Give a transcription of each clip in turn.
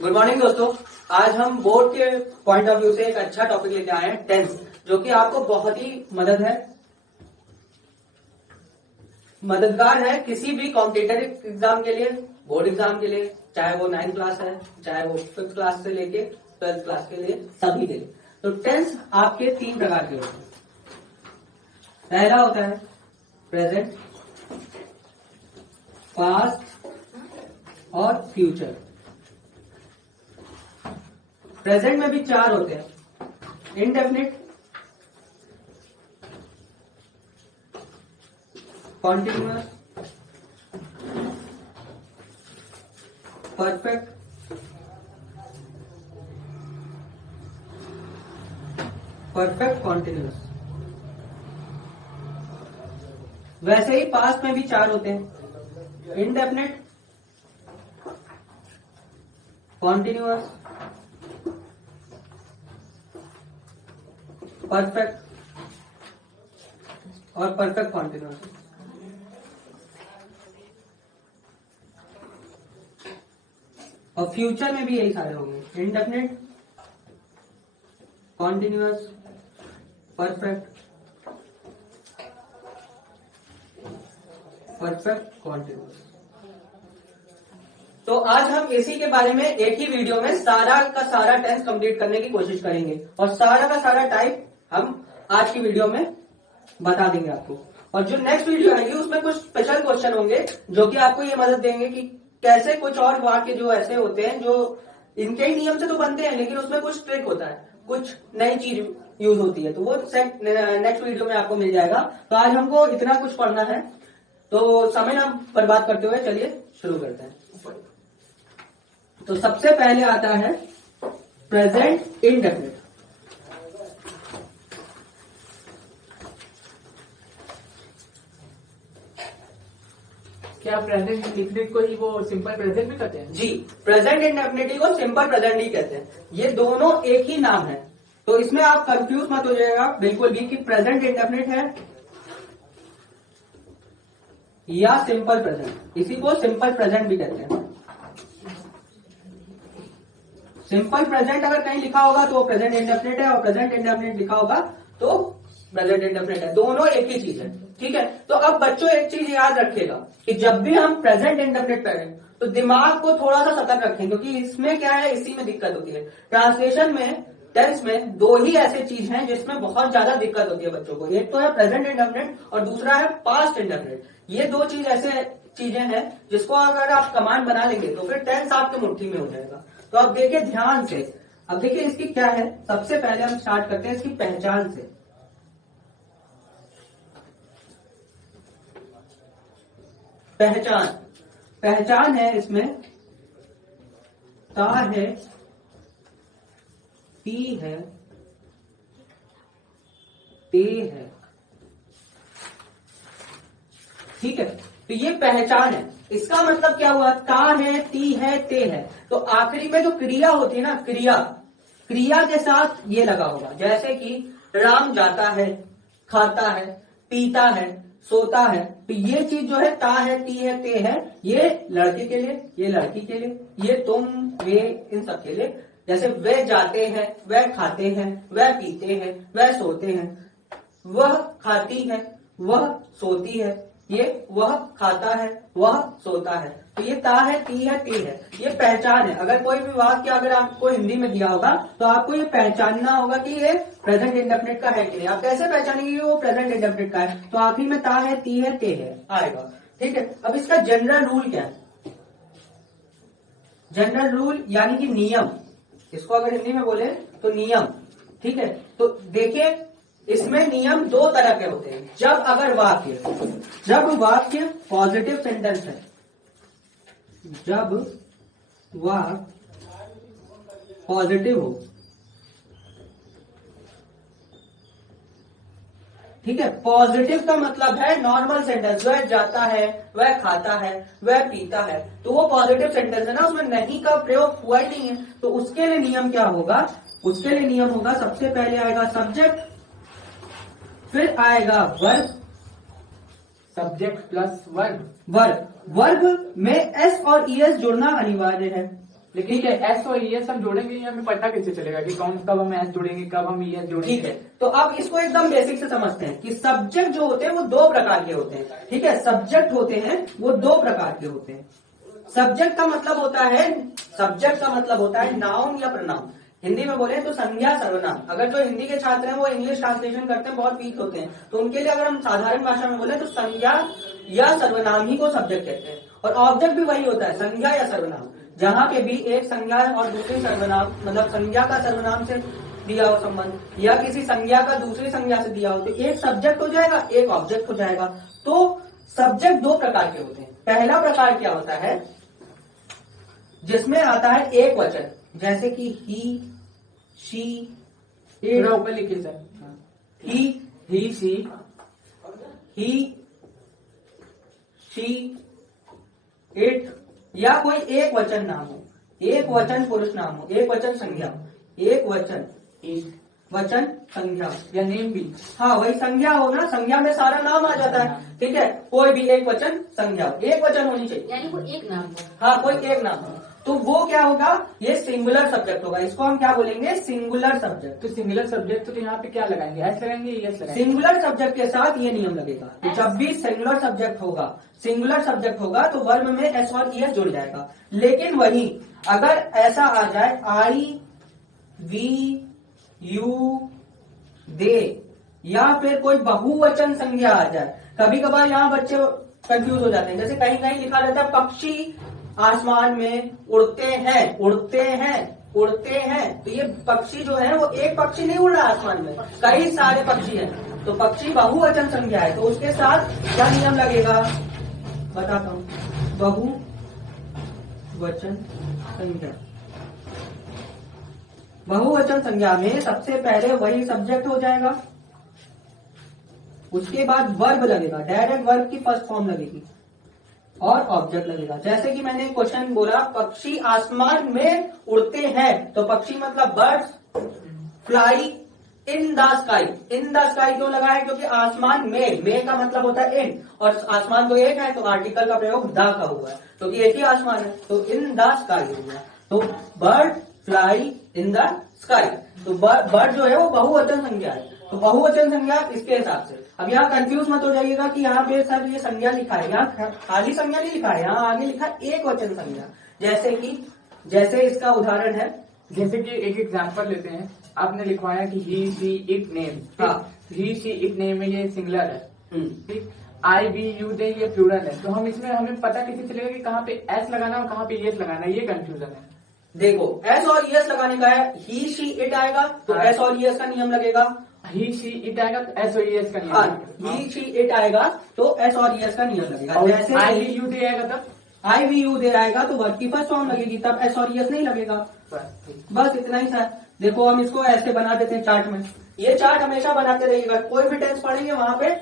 Good morning दोस्तों। आज हम बोर्ड के पॉइंट ऑफ व्यू से एक अच्छा टॉपिक लेके आए हैं टेंस, जो कि आपको बहुत ही मददगार है किसी भी कॉम्पिटिटिव एग्जाम के लिए, बोर्ड एग्जाम के लिए, चाहे वो 9th क्लास है, चाहे वो 5th क्लास से लेके 12th क्लास के लिए, सभी के लिए। तो टेंस आपके 3 प्रकार के होते हैं। पहला होता है प्रेजेंट, पास्ट और फ्यूचर। प्रेजेंट में भी 4 होते हैं, इंडेफिनिट, कॉन्टिन्यूअस, परफेक्ट, कॉन्टिन्यूअस। वैसे ही पास्ट में भी 4 होते हैं, इंडेफिनिट, कॉन्टिन्यूअस, परफेक्ट और परफेक्ट कॉन्टिन्यूअस। और फ्यूचर में भी यही सारे होंगे, इंडेफिनिट, कॉन्टिन्यूअस, परफेक्ट, कॉन्टिन्यूअस। तो आज हम इसी के बारे में एक ही वीडियो में सारा का सारा टेंस कंप्लीट करने की कोशिश करेंगे और सारा का सारा टाइप हम आज की वीडियो में बता देंगे आपको। और जो नेक्स्ट वीडियो आएगी उसमें कुछ स्पेशल क्वेश्चन होंगे जो कि आपको ये मदद देंगे कि कैसे कुछ और वाक्य जो ऐसे होते हैं जो इनके ही नियम से तो बनते हैं, लेकिन उसमें कुछ ट्रिक होता है, कुछ नई चीज यूज होती है, तो वो नेक्स्ट वीडियो में आपको मिल जाएगा। तो आज हमको इतना कुछ पढ़ना है, तो समय ना बर्बाद करते हुए चलिए शुरू करते हैं। तो सबसे पहले आता है प्रेजेंट इंडेफिनिट। क्या प्रेजेंट इंडेफिनिट को ही वो सिंपल प्रेजेंट भी कहते हैं? जी, प्रेजेंट इंडेफिनिट को सिंपल प्रेजेंट ही कहते हैं। ये दोनों एक ही नाम है, तो इसमें आप कंफ्यूज मत हो जाएगा बिल्कुल भी कि प्रेजेंट इंडेफिनिट है या सिंपल प्रेजेंट। इसी को सिंपल प्रेजेंट भी कहते हैं। सिंपल प्रेजेंट अगर कहीं लिखा होगा तो प्रेजेंट इंडेफिनिट है, और प्रेजेंट इंडेफिनिट लिखा होगा तो प्रेजेंट इंडेफिनिट है। दोनों एक ही चीज है, ठीक है। तो अब बच्चों एक चीज याद रखिएगा कि जब भी हम प्रेजेंट इंडेफिनिट पढ़ें तो दिमाग को थोड़ा सा सतर्क रखें, क्योंकि इसमें क्या है, इसी में दिक्कत होती है। ट्रांसलेशन में, टेंस में 2 ही ऐसे चीज हैं जिसमें बहुत ज्यादा दिक्कत होती है बच्चों को। एक तो है प्रेजेंट इंडेफिनिट और दूसरा है पास्ट इंडेफिनिट। ये 2 चीज ऐसे चीजें हैं जिसको अगर आप कमांड बना लेंगे तो फिर टेंस आपके मुट्ठी में हो जाएगा। तो आप देखिए ध्यान से। अब देखिए इसकी क्या है, सबसे पहले हम स्टार्ट करते हैं इसकी पहचान से। पहचान है इसमें ता है, ती है, ते है, ठीक है। तो ये पहचान है। इसका मतलब क्या हुआ, ता है, ती है, ते है। तो आखिरी में जो क्रिया होती है ना, क्रिया के साथ ये लगा होगा। जैसे कि राम जाता है, खाता है, पीता है, सोता है। तो ये चीज जो है ता है, ती है, ते है, ये लड़के के लिए, ये लड़की के लिए, ये तुम, वे, इन सब के लिए। जैसे वे जाते हैं, वह खाते हैं, वह पीते हैं, वह सोते हैं, वह खाती है, वह सोती है, ये वह खाता है, वह सोता है। तो ये ता है, ती है, ते है, ये पहचान है। अगर कोई भी वाक्य अगर आपको हिंदी में दिया होगा तो आपको ये पहचानना होगा कि ये प्रेजेंट इंडेफिनिट का है कि नहीं। आप कैसे पहचानेंगे कि वो प्रेजेंट इंडेफिनिट का है? तो आखिरी में ता है, ती है, ते है आएगा, ठीक है। अब इसका जनरल रूल क्या है? जनरल रूल यानी कि नियम, इसको अगर हिंदी में बोले तो नियम, ठीक है। तो देखिए इसमें नियम 2 तरह के होते हैं। जब वाक्य पॉजिटिव सेंटेंस है, जब वाक्य पॉजिटिव हो, ठीक है। पॉजिटिव का मतलब है नॉर्मल सेंटेंस, वह जाता है, वह खाता है, वह पीता है, तो वो पॉजिटिव सेंटेंस है ना, उसमें नहीं का प्रयोग हुआ ही नहीं है। तो उसके लिए नियम क्या होगा? उसके लिए नियम होगा, सबसे पहले आएगा सब्जेक्ट, फिर आएगा verb, subject plus verb. Verb में एस और ईएस जुड़ना अनिवार्य है। लेकिन एस और ईएस हम जोड़ेंगे ये हमें पता कैसे चलेगा कि कब हम एस जोड़ेंगे, कब हम ईएस जोड़ेंगे? ठीक है, तो अब इसको एकदम बेसिक से समझते हैं कि सब्जेक्ट जो होते हैं वो दो प्रकार के होते हैं। ठीक है, सब्जेक्ट होते हैं वो दो प्रकार के होते हैं। सब्जेक्ट का मतलब होता है नाउन या प्रनाउन। हिंदी में बोले तो संज्ञा सर्वनाम। अगर जो हिंदी के छात्र हैं वो इंग्लिश ट्रांसलेशन करते हैं, बहुत वीक होते हैं, तो उनके लिए अगर हम साधारण भाषा में बोले तो संज्ञा या सर्वनाम ही को सब्जेक्ट कहते हैं। और ऑब्जेक्ट भी वही होता है, संज्ञा या सर्वनाम, जहाँ पे भी एक संज्ञा और दूसरी सर्वनाम, मतलब संज्ञा का सर्वनाम से दिया हो संबंध या किसी संज्ञा का दूसरी संज्ञा से दिया हो, तो एक सब्जेक्ट हो जाएगा, एक ऑब्जेक्ट हो जाएगा। तो सब्जेक्ट दो प्रकार के होते हैं। पहला प्रकार क्या होता है, जिसमें आता है एक वचन, जैसे कि ही, शी, इट। ऊपर लिखिए सर। ही, शी, इट, या कोई एक वचन नाम हो, एक वचन पुरुष नाम हो, एक वचन संज्ञा, एक वचन वचन संज्ञा या नेम भी। हाँ, वही संज्ञा हो ना, संज्ञा में सारा नाम आ जाता है। ठीक है, कोई भी एक वचन संज्ञा, एक वचन होनी चाहिए, यानी कोई एक नाम हो। हाँ, कोई एक नाम हो, तो वो क्या होगा, ये सिंगुलर सब्जेक्ट होगा। इसको हम क्या बोलेंगे, सिंगुलर सब्जेक्ट। तो सिंगुलर सब्जेक्ट तो यहाँ पे क्या लगाएंगे, एस लगाएंगे, एस लगाएंगे? सिंगुलर सब्जेक्ट के साथ ये नियम लगेगा कि जब भी सिंगुलर सब्जेक्ट होगा तो वर्ब में एस और ईएस जुड़ जाएगा। लेकिन वही अगर ऐसा आ जाए आई, वी, यू, दे, या फिर कोई बहुवचन संज्ञा आ जाए, कभी कभार यहाँ बच्चे कंफ्यूज हो जाते हैं। जैसे कहीं कहीं लिखा रहता है पक्षी आसमान में उड़ते हैं, तो ये पक्षी जो है वो एक पक्षी नहीं उड़ रहा आसमान में, कई सारे पक्षी हैं, तो पक्षी बहुवचन संज्ञा है, तो उसके साथ क्या नियम लगेगा बताता हूँ। बहुवचन संज्ञा में सबसे पहले वही सब्जेक्ट हो जाएगा, उसके बाद वर्ब लगेगा, डायरेक्ट वर्ब की फर्स्ट फॉर्म लगेगी और ऑब्जेक्ट लगेगा। जैसे कि मैंने क्वेश्चन बोला पक्षी आसमान में उड़ते हैं, तो पक्षी मतलब birds fly in the sky. In the sky क्यों लगा है, क्योंकि आसमान में का मतलब होता है इन, और आसमान तो एक है, तो आर्टिकल का प्रयोग द का हुआ है, क्योंकि एक ही आसमान है, तो इन द स्काई हो गया। तो bird fly in the sky, तो बर्ड जो है वो बहुवचन संज्ञा है, तो बहुवचन संज्ञा इसके हिसाब से। अब यहाँ कंफ्यूज मत हो जाइएगा कि यहाँ पे सर ये संज्ञा लिखा है, यहाँ खाली संज्ञा नहीं लिखा है, यहाँ आगे लिखा है एक वचन संज्ञा। जैसे इसका उदाहरण है, जैसे कि एक एग्जांपल लेते हैं, आपने लिखवाया कि ही, शी, इट, नेम। हाँ, ही, शी, इट, नेम में ये सिंगुलर है, ठीक। आई, वी, यू, दे ये प्लूरल है, तो हम इसमें हमें पता कैसे चलेगा कि कहाँ पे एस लगाना और कहाँ पे एस लगाना है, ये कंफ्यूजन है। देखो एस और ईएस लगाने का है, ही, शी, इट आएगा तो हाँ। एस और ईएस का नियम लगेगा, ही, शी, इट आएगा तो एस और एस का नियम लगेगा। ही, शी, इट आएगा तो एस और ईएस का नियम लगेगा। और जैसे आई, वी, यू, दे आएगा तब आई, वी, यू, दे आएगा तो वर्ब की फर्स्ट फॉर्म लगेगी, तब एस और ईएस नहीं लगेगा। बस इतना ही था। देखो हम इसको ऐसे बना देते हैं चार्ट में, ये चार्ट हमेशा बनाते रहिएगा, कोई भी टेंस पढ़ेंगे वहां पे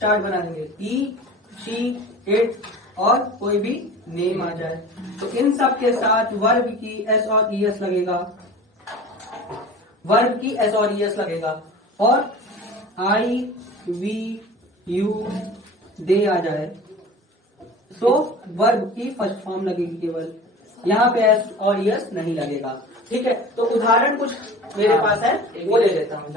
चार्ट बना देंगे, ही, शी, इट और कोई भी नेम आ जाए, तो इन सब के साथ वर्ब की एस और ईएस लगेगा, वर्ब की एस और ईएस लगेगा, और आई, वी, यू, दे आ जाए तो वर्ब की फर्स्ट फॉर्म लगेगी केवल, यहाँ पे एस और ईएस नहीं लगेगा। ठीक है, तो उदाहरण कुछ मेरे पास है वो ले लेता हूँ।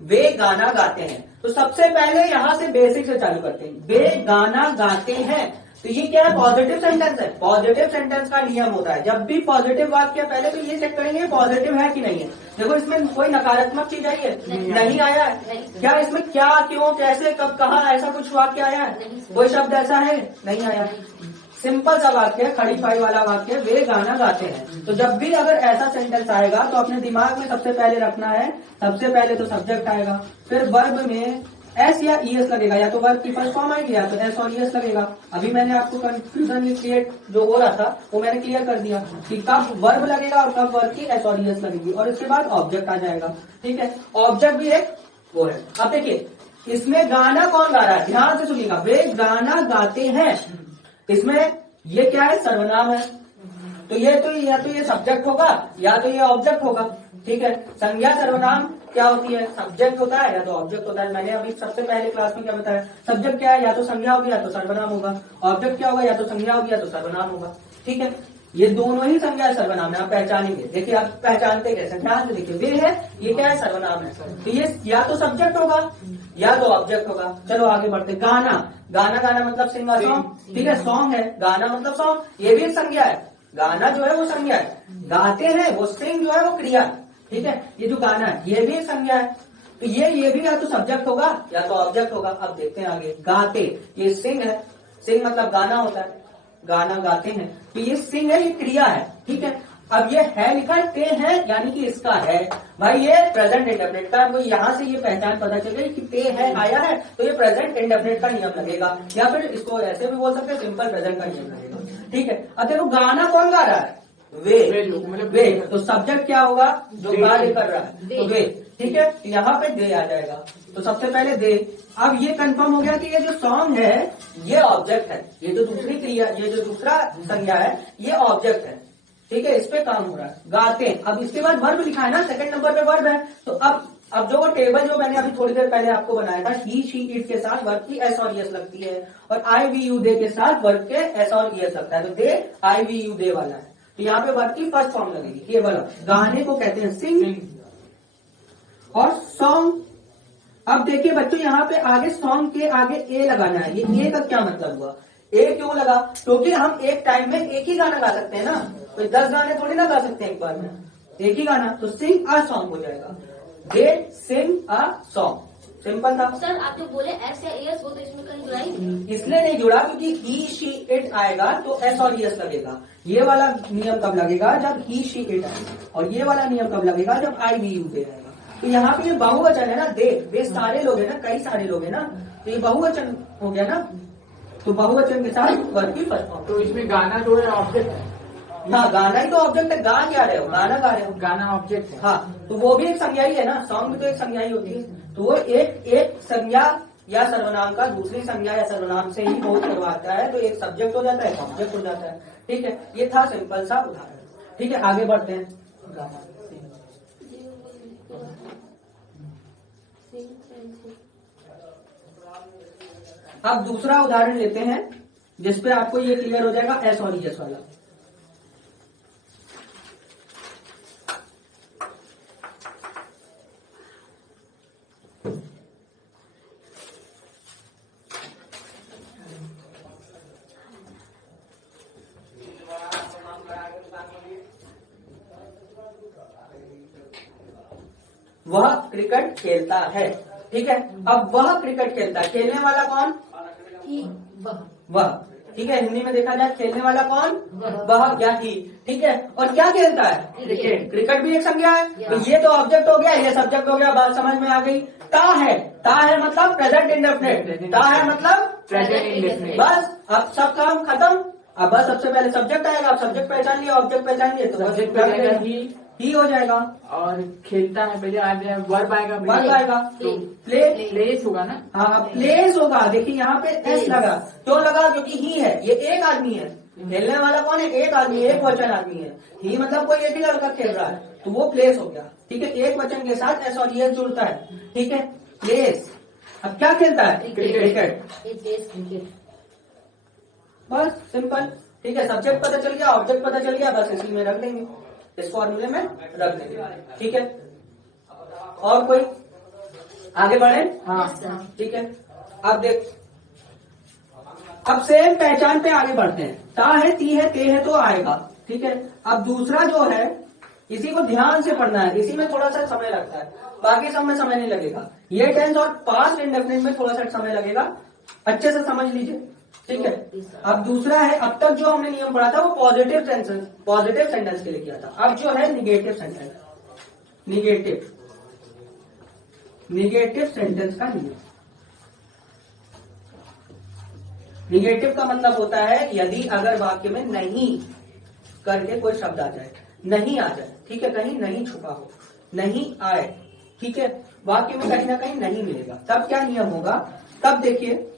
वे गाना गाते हैं, तो सबसे पहले यहां से बेसिक से चालू करते हैं। वे गाना गाते हैं, तो ये क्या है, पॉजिटिव सेंटेंस है। पॉजिटिव सेंटेंस का नियम होता है, जब भी पॉजिटिव वाक्य पहले तो ये चेक करेंगे पॉजिटिव है कि नहीं है। देखो इसमें कोई नकारात्मक चीज आई है, नहीं आया है। क्या इसमें क्या, क्यों, कैसे, कब, कहा, ऐसा कुछ वाक्य आया है, कोई शब्द ऐसा है, नहीं आया। सिंपल सा वाक्य, खड़ी पाई वाला वाक्य, वे गाना गाते हैं। तो जब भी अगर ऐसा सेंटेंस आएगा तो अपने दिमाग में सबसे पहले रखना है, सबसे पहले तो सब्जेक्ट आएगा, फिर वर्ब में एस या ईएस लगेगा, या तो वर्ब की फर्स्ट फॉर्म आएगी या तो एस और ईएस लगेगा। अभी मैंने आपको कंफ्यूजन क्रिएट जो हो रहा था वो मैंने क्लियर कर दिया कि कब वर्ब लगेगा और कब वर्ब की एस और ईएस लगेगी, और इसके बाद ऑब्जेक्ट आ जाएगा। ठीक है, ऑब्जेक्ट भी एक वो है। अब देखिए इसमें गाना कौन गा रहा है, ध्यान से सुनिएगा, वे गाना गाते हैं। इसमें ये क्या है, सर्वनाम है, तो ये या तो ये सब्जेक्ट होगा या तो ये ऑब्जेक्ट होगा। ठीक है, संज्ञा सर्वनाम क्या होती है, सब्जेक्ट होता है या तो ऑब्जेक्ट होता है। मैंने अभी सबसे पहले क्लास में क्या बताया, सब्जेक्ट क्या है, या तो संज्ञा होगी या तो सर्वनाम होगा। ऑब्जेक्ट क्या होगा, या तो संज्ञा होगी या तो सर्वनाम होगा। ठीक है, ये दोनों ही संज्ञा सर्वनाम है, आप पहचानेंगे। देखिए आप पहचानते कैसे, ध्यान से देखिए, वे है, ये क्या है, सर्वनाम है, तो ये या तो सब्जेक्ट होगा या तो ऑब्जेक्ट होगा। चलो आगे बढ़ते, गाना, गाना गाना मतलब सिंग और सॉन्ग। ठीक है, सॉन्ग है, गाना मतलब सॉन्ग, ये भी एक संज्ञा है। गाना जो है वो संज्ञा है, गाते हैं वो सिंग जो है वो क्रिया। ठीक है, ये जो गाना है ये भी एक संज्ञा है, तो ये भी या तो सब्जेक्ट होगा या तो ऑब्जेक्ट होगा। अब देखते हैं आगे, गाते, ये सिंग है, सिंग मतलब गाना होता है, गाना गाते हैं, तो ये सिंग है, ये क्रिया है। ठीक है, अब ये है लिखा है, ते है यानी कि इसका है, भाई ये प्रेजेंट इंडेफिनिट का, आपको यहाँ से ये पहचान पता चल गई कि ते है आया है तो ये प्रेजेंट इंडेफिनिट का नियम लगेगा, या फिर इसको ऐसे भी बोल सकते हैं सिंपल प्रेजेंट का नियम लगेगा। ठीक है, अब देखो गाना कौन गा रहा है, वे, तो सब्जेक्ट क्या होगा, जो कार्य कर रहा है, तो वे। ठीक है, यहाँ पे दे आ जाएगा, तो सबसे पहले दे। अब ये कंफर्म हो गया कि ये जो सॉन्ग है ये ऑब्जेक्ट है, ये जो दूसरी क्रिया, ये जो दूसरा संज्ञा है ये ऑब्जेक्ट है। ठीक है, इस पे काम हो रहा है, गाते। अब इसके बाद वर्ब लिखा है ना, सेकंड नंबर पे वर्ब है, तो अब जो वो टेबल जो मैंने अभी थोड़ी देर पहले आपको बनाया था, ही शी इट के साथ वर्ब की एस और ईएस लगती है, और आई वी यू दे के साथ वर्ब के एस और ईएस लगता है, तो दे आई वी यू दे वाला है, तो यहाँ पे वर्ब की फर्स्ट फॉर्म लगेगी। ये वाला गाने को कहते हैं सिंग और सॉन्ग। अब देखिए बच्चों, यहाँ पे आगे सॉन्ग के आगे ए लगाना है, ये ए का क्या मतलब हुआ, ए क्यों लगा, क्योंकि हम एक टाइम में एक ही गाना गा सकते हैं ना, तो 10 गाने थोड़ी ना गा सकते हैं एक बार में, एक ही गाना, तो सिंग अ सॉन्ग हो जाएगा, दे सिंग अ सॉन्ग, सिंपल था। सर आप जो बोले एस या एस वो तो इसमें कहीं जुड़ा ही नहीं। इसलिए नहीं जुड़ा क्योंकि ही शी इट आएगा तो एस और एस लगेगा। ये वाला नियम कब लगेगा, जब ही शी इट आएगा, और ये वाला नियम कब लगेगा, जब आई वी यू दे आएगा। तो यहाँ पे ये बहुवचन है ना, दे सारे लोग है ना, कई सारे लोग है ना, तो ये बहुवचन हो गया ना, तो बहुवचन के साथ वर्ब की फर्स्ट फॉर्म। तो इसमें गाना जो है ऑब्जेक्ट है, हाँ गाना ही तो ऑब्जेक्ट है, गा क्या रहे हो, गाना गा रहे हो, गाना ऑब्जेक्ट है। हाँ तो वो भी एक संज्ञा ही है ना, सॉन्ग भी तो एक संज्ञा ही होती है, तो वो एक संज्ञा या सर्वनाम का दूसरी संज्ञा या सर्वनाम से ही बोध करवाता है, तो एक सब्जेक्ट हो जाता है, ऑब्जेक्ट हो जाता है। ठीक है, ये था सिंपल सा उदाहरण। ठीक है, आगे बढ़ते हैं। अब दूसरा उदाहरण लेते हैं जिसपे आपको ये क्लियर हो जाएगा, एस और एस वाला। वह क्रिकेट खेलता है। ठीक है, अब वह क्रिकेट खेलता है, खेलने वाला कौन, वह। ठीक है, हिंदी में देखा जाए खेलने वाला कौन, वह या ही। ठीक है, और क्या खेलता है, क्रिकेट। क्रिकेट भी एक संज्ञा है, तो ये तो ऑब्जेक्ट हो गया, ये सब्जेक्ट हो गया, बात समझ में आ गई। ता है मतलब प्रेजेंट इंडेफिनिट, ता है मतलब प्रेजेंट इंडेफिनिट। बस अब सब काम खत्म। अब बस सबसे पहले सब्जेक्ट आएगा, आप सब्जेक्ट पहचान लिया, ऑब्जेक्ट पहचान लिया, तो सब्जेक्ट आएगा ही हो जाएगा, और खेलता है पहले आ जाए, वर्ब आएगा, वर्ब आएगा, तो प्लेस होगा ना। हाँ प्लेस होगा। देखिए यहाँ पे एस लगा, क्यों लगा, क्योंकि ही है, ये एक आदमी है, खेलने वाला कौन है, एक आदमी, एक वचन आदमी है, ही मतलब कोई एक ही लड़का खेल रहा है, तो वो प्लेस हो गया। ठीक है, एक वचन के साथ एस और ये जुड़ता है। ठीक है, प्लेस। अब क्या खेलता है, क्रिकेट, बस सिंपल। ठीक है, सब्जेक्ट पता चल गया, ऑब्जेक्ट पता चल गया, बस इसी में रख देंगे, इस फॉर्मूले में रख देंगे। ठीक है, और कोई आगे बढ़े, हाँ ठीक है। अब देख, अब सेम पहचान पे आगे बढ़ते हैं, ता है, ती है, ते है, तो आएगा। ठीक है, अब दूसरा जो है इसी को ध्यान से पढ़ना है, इसी में थोड़ा सा समय लगता है, बाकी सब में समय नहीं लगेगा। ये टेंस और पास्ट इंडेफिनिट में थोड़ा सा समय लगेगा, अच्छे से समझ लीजिए। ठीक है, अब दूसरा है, अब तक जो हमने नियम पढ़ा था वो पॉजिटिव सेंटेंस के लिए किया था। अब जो है निगेटिव सेंटेंस, निगेटिव सेंटेंस का नियम। निगेटिव का मतलब होता है यदि अगर वाक्य में नहीं करके कोई शब्द आ जाए, नहीं आ जाए, ठीक है, कहीं नहीं छुपा हो, नहीं आए, ठीक है, वाक्य में कहीं ना कहीं नहीं मिलेगा। तब क्या नियम होगा, तब देखिए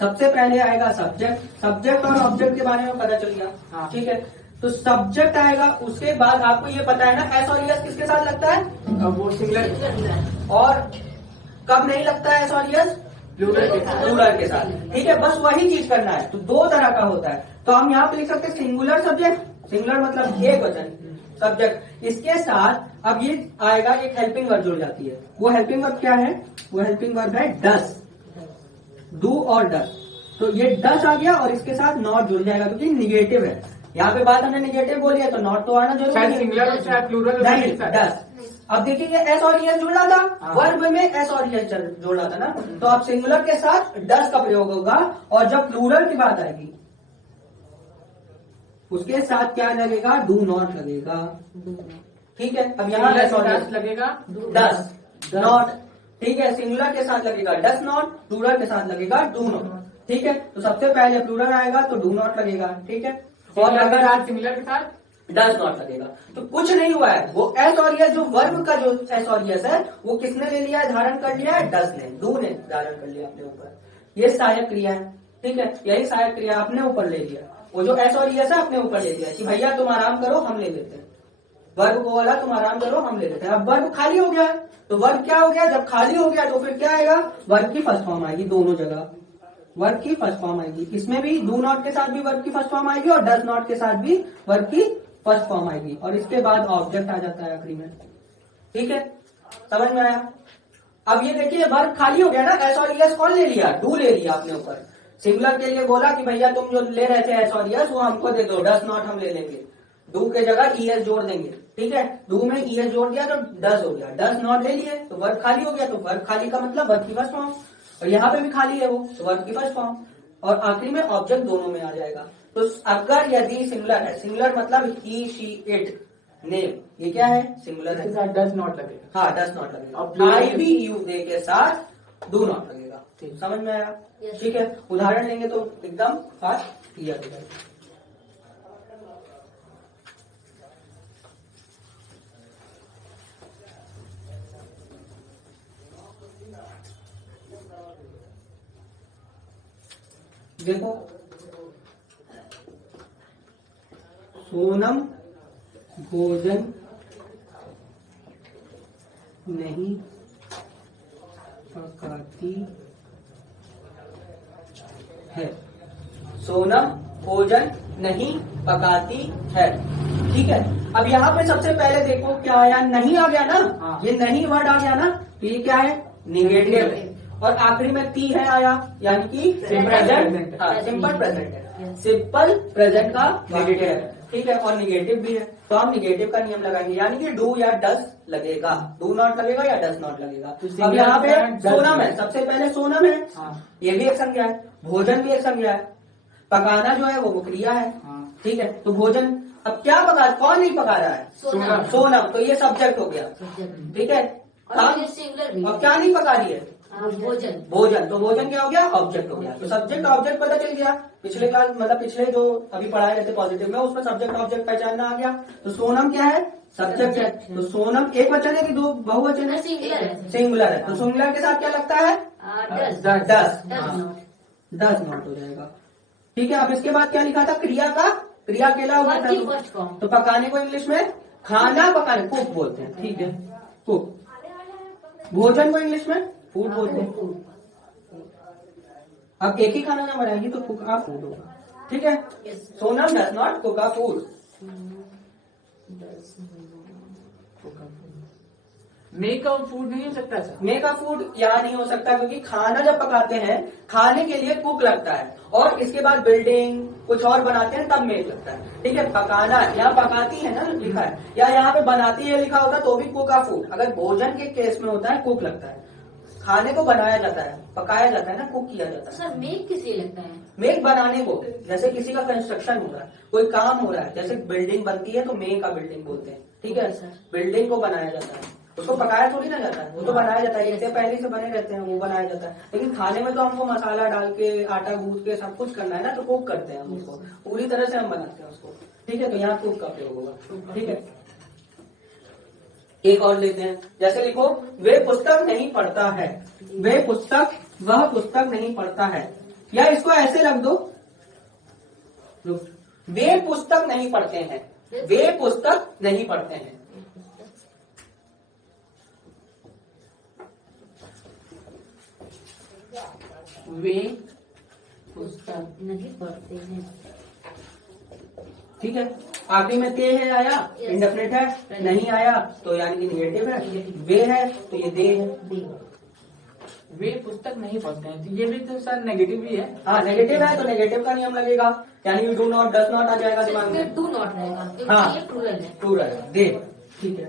सबसे पहले आएगा सब्जेक्ट, सब्जेक्ट और ऑब्जेक्ट के बारे में पता चल गया। हाँ। ठीक है, तो सब्जेक्ट आएगा, उसके बाद आपको ये पता है ना एस और यस किसके साथ लगता है, अब वो सिंगुलर और कब नहीं लगता है एस और यस, प्लूरल के साथ। ठीक है, बस वही चीज करना है। तो दो तरह का होता है, तो हम यहाँ पे लिख सकते हैं सिंगुलर सब्जेक्ट, सिंगुलर मतलब एक वचन सब्जेक्ट, इसके साथ अब ये आएगा एक हेल्पिंग वर्ब जुड़ जाती है। वो हेल्पिंग वर्ब क्या है, वो हेल्पिंग वर्ब है डस, डू और डस। तो ये डस आ गया और इसके साथ नॉट जुड़ जाएगा क्योंकि निगेटिव है। यहाँ पे बात हमने निगेटिव बोली है तो नॉट तो आना जरूरी है। सिंगुलर हो चाहे प्लूरल नहीं, डस। अब देखिए एस और एस जुड़ रहा था, हाँ। वर्ब में एस और एस जुड़ रहा था ना, तो अब सिंगुलर के साथ डस का प्रयोग होगा और जब प्लूरल की बात आएगी उसके साथ क्या लगेगा, डू नॉट लगेगा। ठीक है, अब यहाँ एस और एस लगेगा डस नॉट। ठीक है, सिंगुलर के साथ लगेगा डस नॉट, प्लूरल के साथ लगेगा डू नॉट। ठीक है, तो सबसे पहले प्लूरल आएगा तो डू नॉट लगेगा। ठीक है, और अगर आज सिंगुलर के साथ डस नॉट लगेगा तो कुछ नहीं हुआ है। वो एस और यस जो वर्ब का जो एस और यस है वो किसने ले लिया है, धारण कर लिया है, डस ने, डू ने धारण कर लिया अपने ऊपर। ये सहायक क्रिया है। ठीक है, यही सहायक क्रिया अपने ऊपर ले लिया, वो जो एस और यस है अपने ऊपर ले लिया कि भैया तुम आराम करो हम ले लेते हैं। वर्ब को बोला तुम आराम करो हम ले लेते हैं। अब वर्ब खाली हो गया है तो वर्ब क्या हो गया, जब खाली हो गया तो फिर क्या आएगा, वर्ब की फर्स्ट फॉर्म आएगी, दोनों जगह वर्ब की फर्स्ट फॉर्म आएगी। इसमें भी डू नॉट के साथ भी वर्ब की फर्स्ट फॉर्म आएगी और डज नॉट के साथ भी वर्ब की फर्स्ट फॉर्म आएगी और इसके बाद ऑब्जेक्ट आ जाता है आखिरी में। ठीक है, समझ में आया। अब ये देखिए वर्ब खाली हो गया ना, एस और यस कौन ले लिया, डू ले लिया अपने ऊपर। सिंगुलर के लिए बोला कि भैया तुम जो ले रहे थे एस और यस वो हमको दे दो, डज नॉट हम ले लेंगे, डू के जगह ईएस जोड़ देंगे। ठीक है, डू में ईएस जोड़ दिया तो डज हो गया, डज नॉट ले लिए तो वर्ब खाली हो गया। तो वर्ब खाली का मतलब वर्ब की फर्स्ट फॉर्म, और यहाँ पे भी खाली है वो तो वर्ब की फर्स्ट फॉर्म, और आखिरी में ऑब्जेक्ट दोनों में आ जाएगा। तो अगर यदि सिंगुलर है, सिंगुलर मतलब ही शी इट नेम, ये क्या है, सिंगुलर है, डज नॉट लगेगा। हाँ डज नॉट लगेगा। और आई बी यू दे के साथ डू नॉट लगेगा। समझ में आया। Yes. ठीक है, उदाहरण लेंगे तो एकदम फास्ट क्लियर हो जाएगा। देखो सोनम भोजन नहीं पकाती है, सोनम भोजन नहीं पकाती है। ठीक है, अब यहाँ पे सबसे पहले देखो क्या आया, नहीं आ गया ना, हाँ। ये नहीं वर्ड आ गया ना, तो ये क्या है, निगेटिव है। और आखिरी में ती है आया, यानी कि प्रेजेंट, हाँ सिंपल प्रेजेंट है, सिंपल प्रेजेंट का नेगेटिव है। ठीक है, और निगेटिव भी है तो हम निगेटिव का नियम लगाएंगे, यानी कि डू या डस लगेगा, डू नॉट लगेगा या डस नॉट लगेगा। अब यहाँ पे सोनम है, सबसे पहले सोनम है, ये भी एक संज्ञा है, भोजन भी एक संज्ञा है, पकाना जो है वो क्रिया है। ठीक है, तो भोजन अब क्या पका, कौन नहीं पका रहा है, सोनम। सोनम, तो ये सब्जेक्ट हो गया। ठीक है, और ये सिंगुलर भी अब क्या नहीं पका रही है, भोजन। भोजन, तो भोजन क्या हो गया, ऑब्जेक्ट हो गया। तो सब्जेक्ट ऑब्जेक्ट पता चल गया, पिछले क्लास मतलब पिछले जो अभी पढ़ाए रहते पॉजिटिव में उसमें सब्जेक्ट ऑब्जेक्ट पहचानना आ गया। तो सोनम क्या है, सब्जेक्ट है, तो सोनम एक वचन है कि दो बहुवचन है, सिंगुलर है। सिंगुलर है, तो सिंगुलर के साथ क्या लगता है, डस डस, डस डस नॉट हो जाएगा। ठीक है, अब इसके बाद क्या लिखा था, क्रिया का, क्रिया अकेला हो गया वर्ब की था, फर्स्ट फॉर्म। तो पकाने को इंग्लिश में खाना पकाने, कुक बोलते हैं। ठीक है, कुक। भोजन को इंग्लिश में फूड बोलते हैं। अब एक ही खाना ना बनाएगी तो कुक आ फूड होगा। ठीक है, Sonam does not cook a food. Make a food नहीं हो सकता सर, मेक अ फूड यहाँ नहीं हो सकता क्योंकि खाना जब पकाते हैं खाने के लिए कुक लगता है और इसके बाद बिल्डिंग कुछ और बनाते हैं तब मेक लगता है। ठीक है, पकाना यहाँ पकाती है ना लिखा है, या यहाँ पे बनाती है लिखा होता तो भी कुक आ फूड। अगर भोजन के केस में होता है कुक लगता है, खाने को बनाया जाता है, पकाया जाता है ना, कुक किया जाता है। सर मेक किस लिए लगता है, मेक बनाने को, जैसे किसी का कंस्ट्रक्शन हो रहा है, कोई काम हो रहा है, जैसे बिल्डिंग बनती है तो मेक का बिल्डिंग बोलते हैं। ठीक है, सर। बिल्डिंग को बनाया जाता है, उसको पकाया थोड़ी ना जाता है, वो तो बनाया जाता है, इससे पहले से बने रहते हैं वो बनाया जाता है। लेकिन खाने में तो हमको मसाला डाल के आटा गूंथ के सब कुछ करना है ना, तो कुक करते हैं हम उसको, पूरी तरह से हम बनाते हैं उसको। ठीक है, तो यहाँ कुक का प्रयोग होगा। ठीक है, एक और लेते हैं, जैसे लिखो वे पुस्तक नहीं पढ़ता है, वे पुस्तक, वह पुस्तक नहीं पढ़ता है, या इसको ऐसे रख दो, वे पुस्तक नहीं पढ़ते हैं, वे पुस्तक नहीं पढ़ते हैं। वे पुस्तक नहीं पढ़ते हैं। ठीक है, आखिरी में ते है आया, इंडेफिनिट है, नहीं आया तो यानी कि निगेटिव है, वे है तो ये दे है। वे पुस्तक नहीं पढ़ते हैं, तो ये भी तो सर नेगेटिव ही है। हाँ नेगेटिव है तो नेगेटिव का नियम लगेगा, यानी डू नॉट, डज नॉट आ जाएगा दिमाग में। डू नॉट रहेगा क्योंकि हाँ। ये प्लूरल है। प्लूरल है, दे। ठीक है,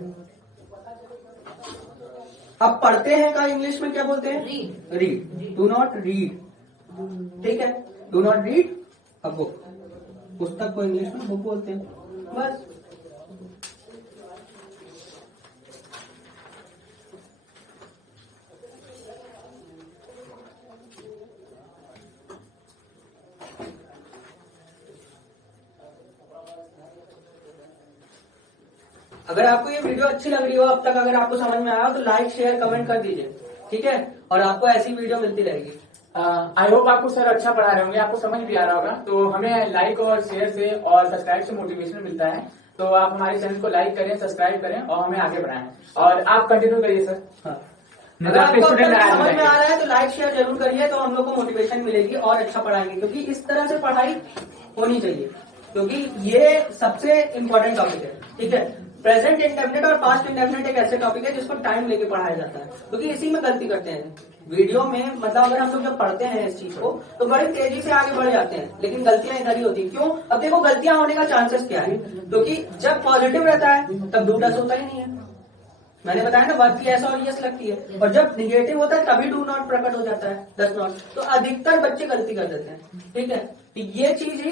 अब पढ़ते हैं का इंग्लिश में क्या बोलते हैं? Read. Read, do not read. ठीक है, do not read a book, पुस्तक को इंग्लिश में बुक बोलते हैं, बस। अगर आपको ये वीडियो अच्छी लग रही हो अब तक, अगर आपको समझ में आया हो तो लाइक शेयर कमेंट कर दीजिए, ठीक है, और आपको ऐसी वीडियो मिलती रहेगी। आई होप आपको सर अच्छा पढ़ा रहे होंगे, आपको समझ भी आ रहा होगा। तो हमें लाइक और शेयर से और सब्सक्राइब से मोटिवेशन मिलता है, तो आप हमारे चैनल को लाइक करें, सब्सक्राइब करें और हमें आगे बढ़ाएं। और आप कंटिन्यू करिए सर। हाँ। मतलब अगर आप आपको स्टूडेंट समझ में आ रहा है तो लाइक शेयर जरूर करिए, तो हम लोग को मोटिवेशन मिलेगी और अच्छा पढ़ाएंगे, क्योंकि इस तरह से पढ़ाई होनी चाहिए, क्योंकि ये सबसे इम्पोर्टेंट टॉपिक है। ठीक है, प्रेजेंट इंडेफिनिट और पास्ट इंडेफिनिट एक ऐसे टॉपिक है जिसको टाइम लेके पढ़ाया जाता है, क्योंकि इसी में गलती करते हैं वीडियो में। मतलब अगर हम लोग जब पढ़ते हैं इस चीज को तो बड़ी तेजी से आगे बढ़ जाते हैं, लेकिन गलतियां इधर ही होती है। क्यों? अब देखो गलतियां होने का चांसेस क्या है, क्योंकि जब पॉजिटिव रहता है तब डू डस होता ही नहीं है। मैंने बताया ना, बात की ऐसा और यस लगती है, और जब निगेटिव होता है तभी डू नॉट प्रकट हो जाता है, डस नॉट। तो अधिकतर बच्चे गलती कर देते हैं। ठीक है, तो ये चीज ही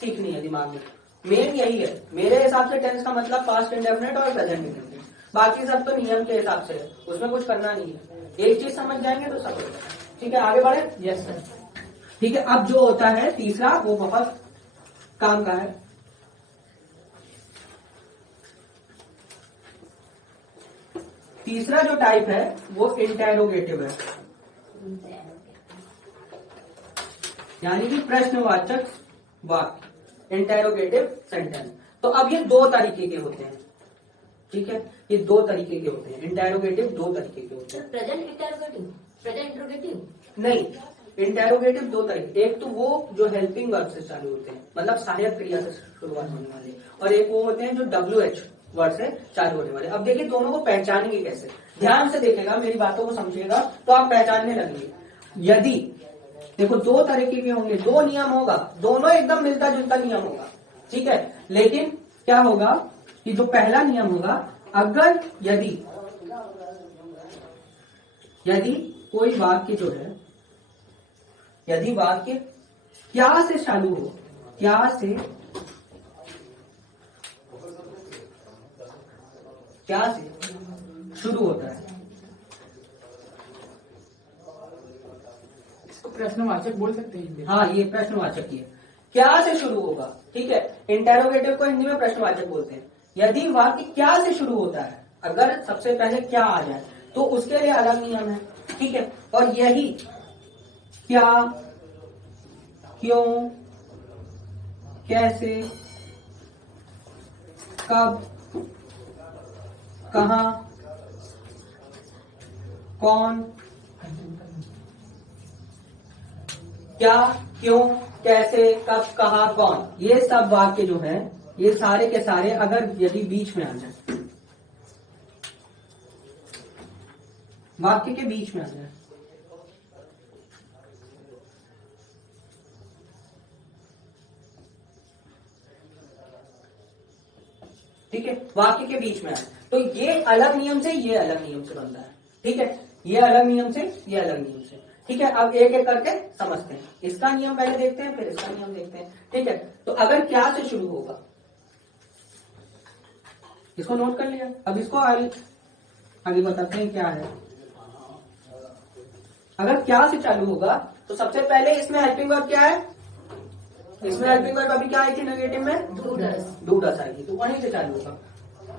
सीखनी है दिमाग में, मेन यही है मेरे हिसाब से। टेंस का मतलब पास्ट इंडेफिनिट और प्रेजेंट इंडेफिनिट, बाकी सब तो नियम के हिसाब से है, उसमें कुछ करना नहीं है। एक चीज समझ जाएंगे तो सब हो जाएगा। ठीक है, आगे बढ़े। Yes sir. ठीक है, अब जो होता है तीसरा, वो बहुत काम का है। तीसरा जो टाइप है वो इंटेरोगेटिव है, यानी कि प्रश्नवाचक वाक्य, इंटेरोगेटिव सेंटेंस। तो अब ये दो तरीके के होते हैं। ठीक है, ये दो तरीके के होते हैं, इंटेरोगेटिव दो तरीके के होते हैं। प्रेजेंट इंटरोगेटिव, प्रेजेंट इंटरोगेटिव नहीं, इंटेरोगेटिव दो तरीके, एक तो वो जो हेल्पिंग वर्ब से चालू होते हैं, मतलब सहायक क्रिया से शुरुआत होने वाले, और एक वो होते हैं जो WH वर्ड से चालू होने वाले। अब देखिए दोनों को पहचानेंगे कैसे, ध्यान से देखेगा, मेरी बातों को समझिएगा तो आप पहचानने लगेंगे। यदि देखो दो तरीके के होंगे, दो नियम होगा, दोनों एकदम मिलता जुलता नियम होगा। ठीक है, लेकिन क्या होगा कि जो पहला नियम होगा, अगर यदि कोई वाक्य जो है, यदि वाक्य क्या से चालू हो, क्या से शुरू होता है, इसको प्रश्नवाचक बोल सकते हैं हिंदी में। हाँ ये प्रश्नवाचक ही है, क्या से शुरू होगा। ठीक है, इंटेरोगेटिव को हिंदी में प्रश्नवाचक बोलते हैं। यदि वाक्य क्या से शुरू होता है, अगर सबसे पहले क्या आ जाए तो उसके लिए अलग नियम है। ठीक है, और यही क्या, क्यों, कैसे, कब, कहां, कौन, क्या, क्यों, कैसे, कब, कहा, कौन, ये सब वाक्य जो है, ये सारे के सारे अगर यदि बीच में आ जाए, वाक्य के बीच में आ जाए, ठीक है, वाक्य के बीच में आए तो ये अलग नियम से, ये अलग नियम से बनता है। ठीक है, ये अलग नियम से, ये अलग नियम से। ठीक है, अब एक एक करके समझते हैं। इसका नियम पहले देखते हैं, फिर इसका नियम देखते हैं। ठीक है, तो अगर क्या से शुरू होगा, इसको नोट कर लिया। अब इसको आगे बताते हैं क्या है। अगर क्या से चालू होगा तो सबसे पहले इसमें हेल्पिंग वर्ब क्या है, इसमें हेल्पिंग वर्ब अभी क्या आई थी नेगेटिव में, डू डस। डू डस आई थी, तो वहीं से चालू होगा।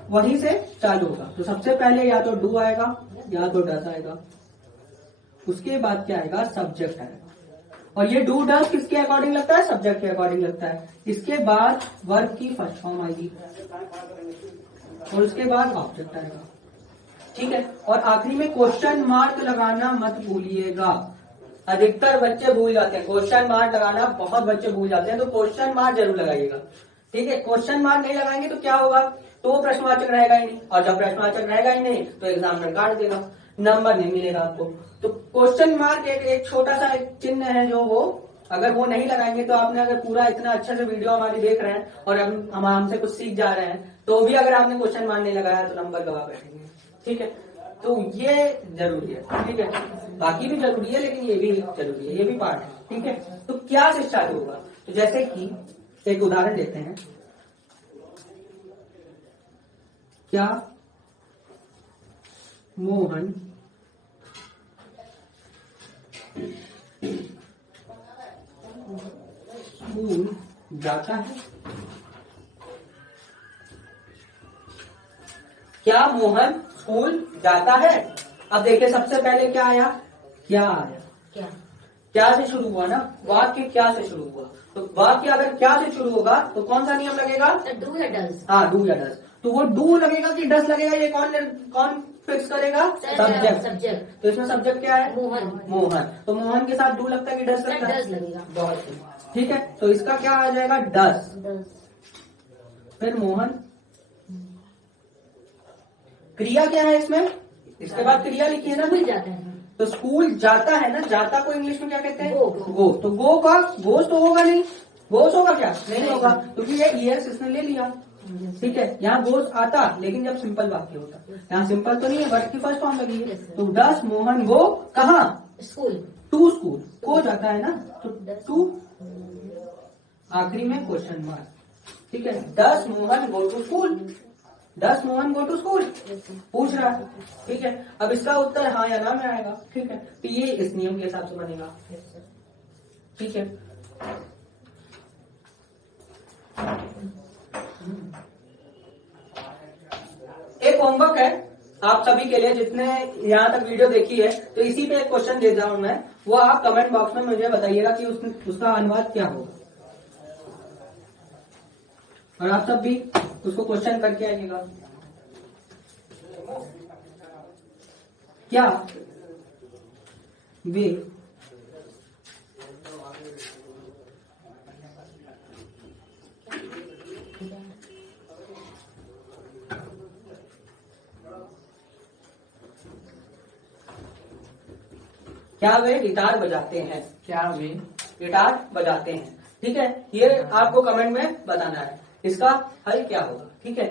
वहीं से चालू होगा। तो सबसे पहले या तो डू आएगा या तो डस आएगा, उसके बाद क्या आएगा, सब्जेक्ट आएगा। और ये डू डस किसके अकॉर्डिंग लगता है, सब्जेक्ट के अकॉर्डिंग लगता है। इसके बाद वर्ब की फर्स्ट फॉर्म आएगी और उसके बाद ऑब्जेक्ट आएगा, ठीक है। और आखिरी में क्वेश्चन मार्क लगाना मत भूलिएगा। अधिकतर बच्चे भूल जाते हैं क्वेश्चन मार्क लगाना, बहुत बच्चे भूल जाते हैं, तो क्वेश्चन मार्क जरूर लगाइएगा, ठीक है। क्वेश्चन मार्क नहीं लगाएंगे तो क्या होगा, तो वो प्रश्नवाचक रहेगा ही नहीं, और जब प्रश्नवाचक रहेगा ही नहीं तो एग्जामिनर काट देगा, नंबर नहीं मिलेगा आपको। तो क्वेश्चन मार्क एक छोटा सा एक चिन्ह है जो वो अगर वो नहीं लगाएंगे तो आपने अगर पूरा इतना अच्छे से वीडियो हमारी देख रहे हैं और हम हमसे कुछ सीख जा रहे हैं तो भी अगर आपने क्वेश्चन मार्क नहीं लगाया तो नंबर गवा बैठेंगे, ठीक है। तो ये जरूरी है, ठीक है। बाकी भी जरूरी है लेकिन ये भी जरूरी है, ये भी पार्ट है, ठीक है। तो क्या से चालू होगा, तो जैसे कि एक उदाहरण देते हैं, क्या मोहन स्कूल जाता है, क्या मोहन स्कूल जाता है। अब देखिए सबसे पहले क्या आया, क्या आया, क्या क्या से शुरू हुआ ना, वाक्य क्या से शुरू हुआ। तो वाक्य अगर क्या से शुरू होगा तो कौन सा नियम लगेगा, डू या डज, हाँ डू या डस। तो वो डू लगेगा कि डस लगेगा, ये कौन फिक्स करेगा, सब्जेक्ट। सब्जेक्ट तो इसमें सब्जेक्ट क्या है, मोहन, मोहन। तो मोहन के साथ डू लगता है कि डस लगता है, डज लगेगा, बहुत सही, ठीक है। तो इसका क्या आ जाएगा, डस। डज फिर मोहन, क्रिया क्या है इसमें, इसके बाद क्रिया लिखी है ना, भूल जाते हैं, तो स्कूल जाता है ना, जाता को इंग्लिश में क्या कहते हैं, गो। गो। तो गो का गोस तो होगा नहीं, गोस होगा क्या, नहीं होगा, क्योंकि ये ईयर्स इसने ले लिया, ठीक है। यहाँ गोस आता लेकिन जब सिंपल वाक्य होता, यहाँ सिंपल तो नहीं है, वर्ब की फर्स्ट फॉर्म लगी है। तो डस मोहन गो कहाँ, स्कूल, टू स्कूल, को जाता है ना, तो टू आखिरी में क्वेश्चन मार्क, ठीक है। Does Mohan go to school, does Mohan go to school पूछ रहा है, ठीक है। अब इसका उत्तर हाँ या ना में आएगा, ठीक है। तो ये इस नियम के हिसाब से बनेगा, ठीक है। एक होमवर्क है आप सभी के लिए, जितने यहाँ तक वीडियो देखी है, तो इसी पे एक क्वेश्चन देता हूं मैं, वो आप कमेंट बॉक्स में मुझे बताइएगा कि उसका अनुवाद क्या होगा, और आप सब भी उसको क्वेश्चन करके आइएगा। क्या वे क्या वे गिटार बजाते हैं, क्या वे गिटार बजाते हैं, ठीक है। ये आपको कमेंट में बताना है, इसका हल क्या होगा, ठीक है।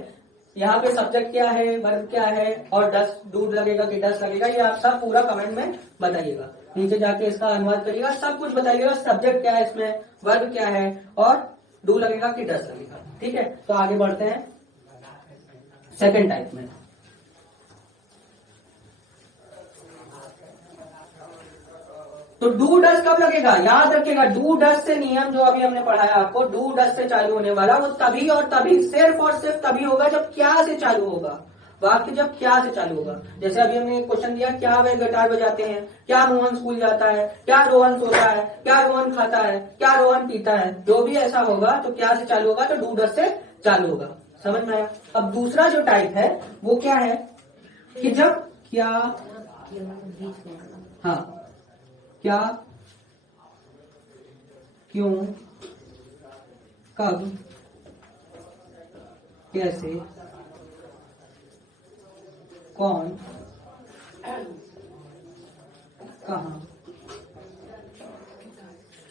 यहाँ पे सब्जेक्ट क्या है, वर्ब क्या है, और डस डू लगेगा कि डस लगेगा, ये आप सब पूरा कमेंट में बताइएगा। नीचे जाके इसका अनुवाद करिएगा, सब कुछ बताइएगा, सब्जेक्ट क्या है इसमें, वर्ब क्या है, और डू लगेगा कि डस लगेगा, ठीक है। तो आगे बढ़ते हैं सेकंड टाइप में। तो डू डस कब लगेगा, याद रखिएगा, डू डस से नियम जो अभी हमने पढ़ाया आपको, डू डस से चालू होने वाला वो तभी और तभी, सिर्फ और सिर्फ तभी होगा जब क्या से चालू होगा, वाक्य जब क्या से चालू होगा। जैसे अभी हमने एक क्वेश्चन दिया, क्या वे गिटार बजाते हैं, क्या मोहन स्कूल जाता है, क्या रोहन सोता है, क्या रोहन खाता है, क्या रोहन पीता है, जो भी ऐसा होगा तो क्या से चालू होगा, तो डू डस से चालू होगा। समझ में आया। अब दूसरा जो टाइप है वो क्या है कि जब क्या, हाँ, क्या, क्यों, कब, कैसे, कौन, कहाँ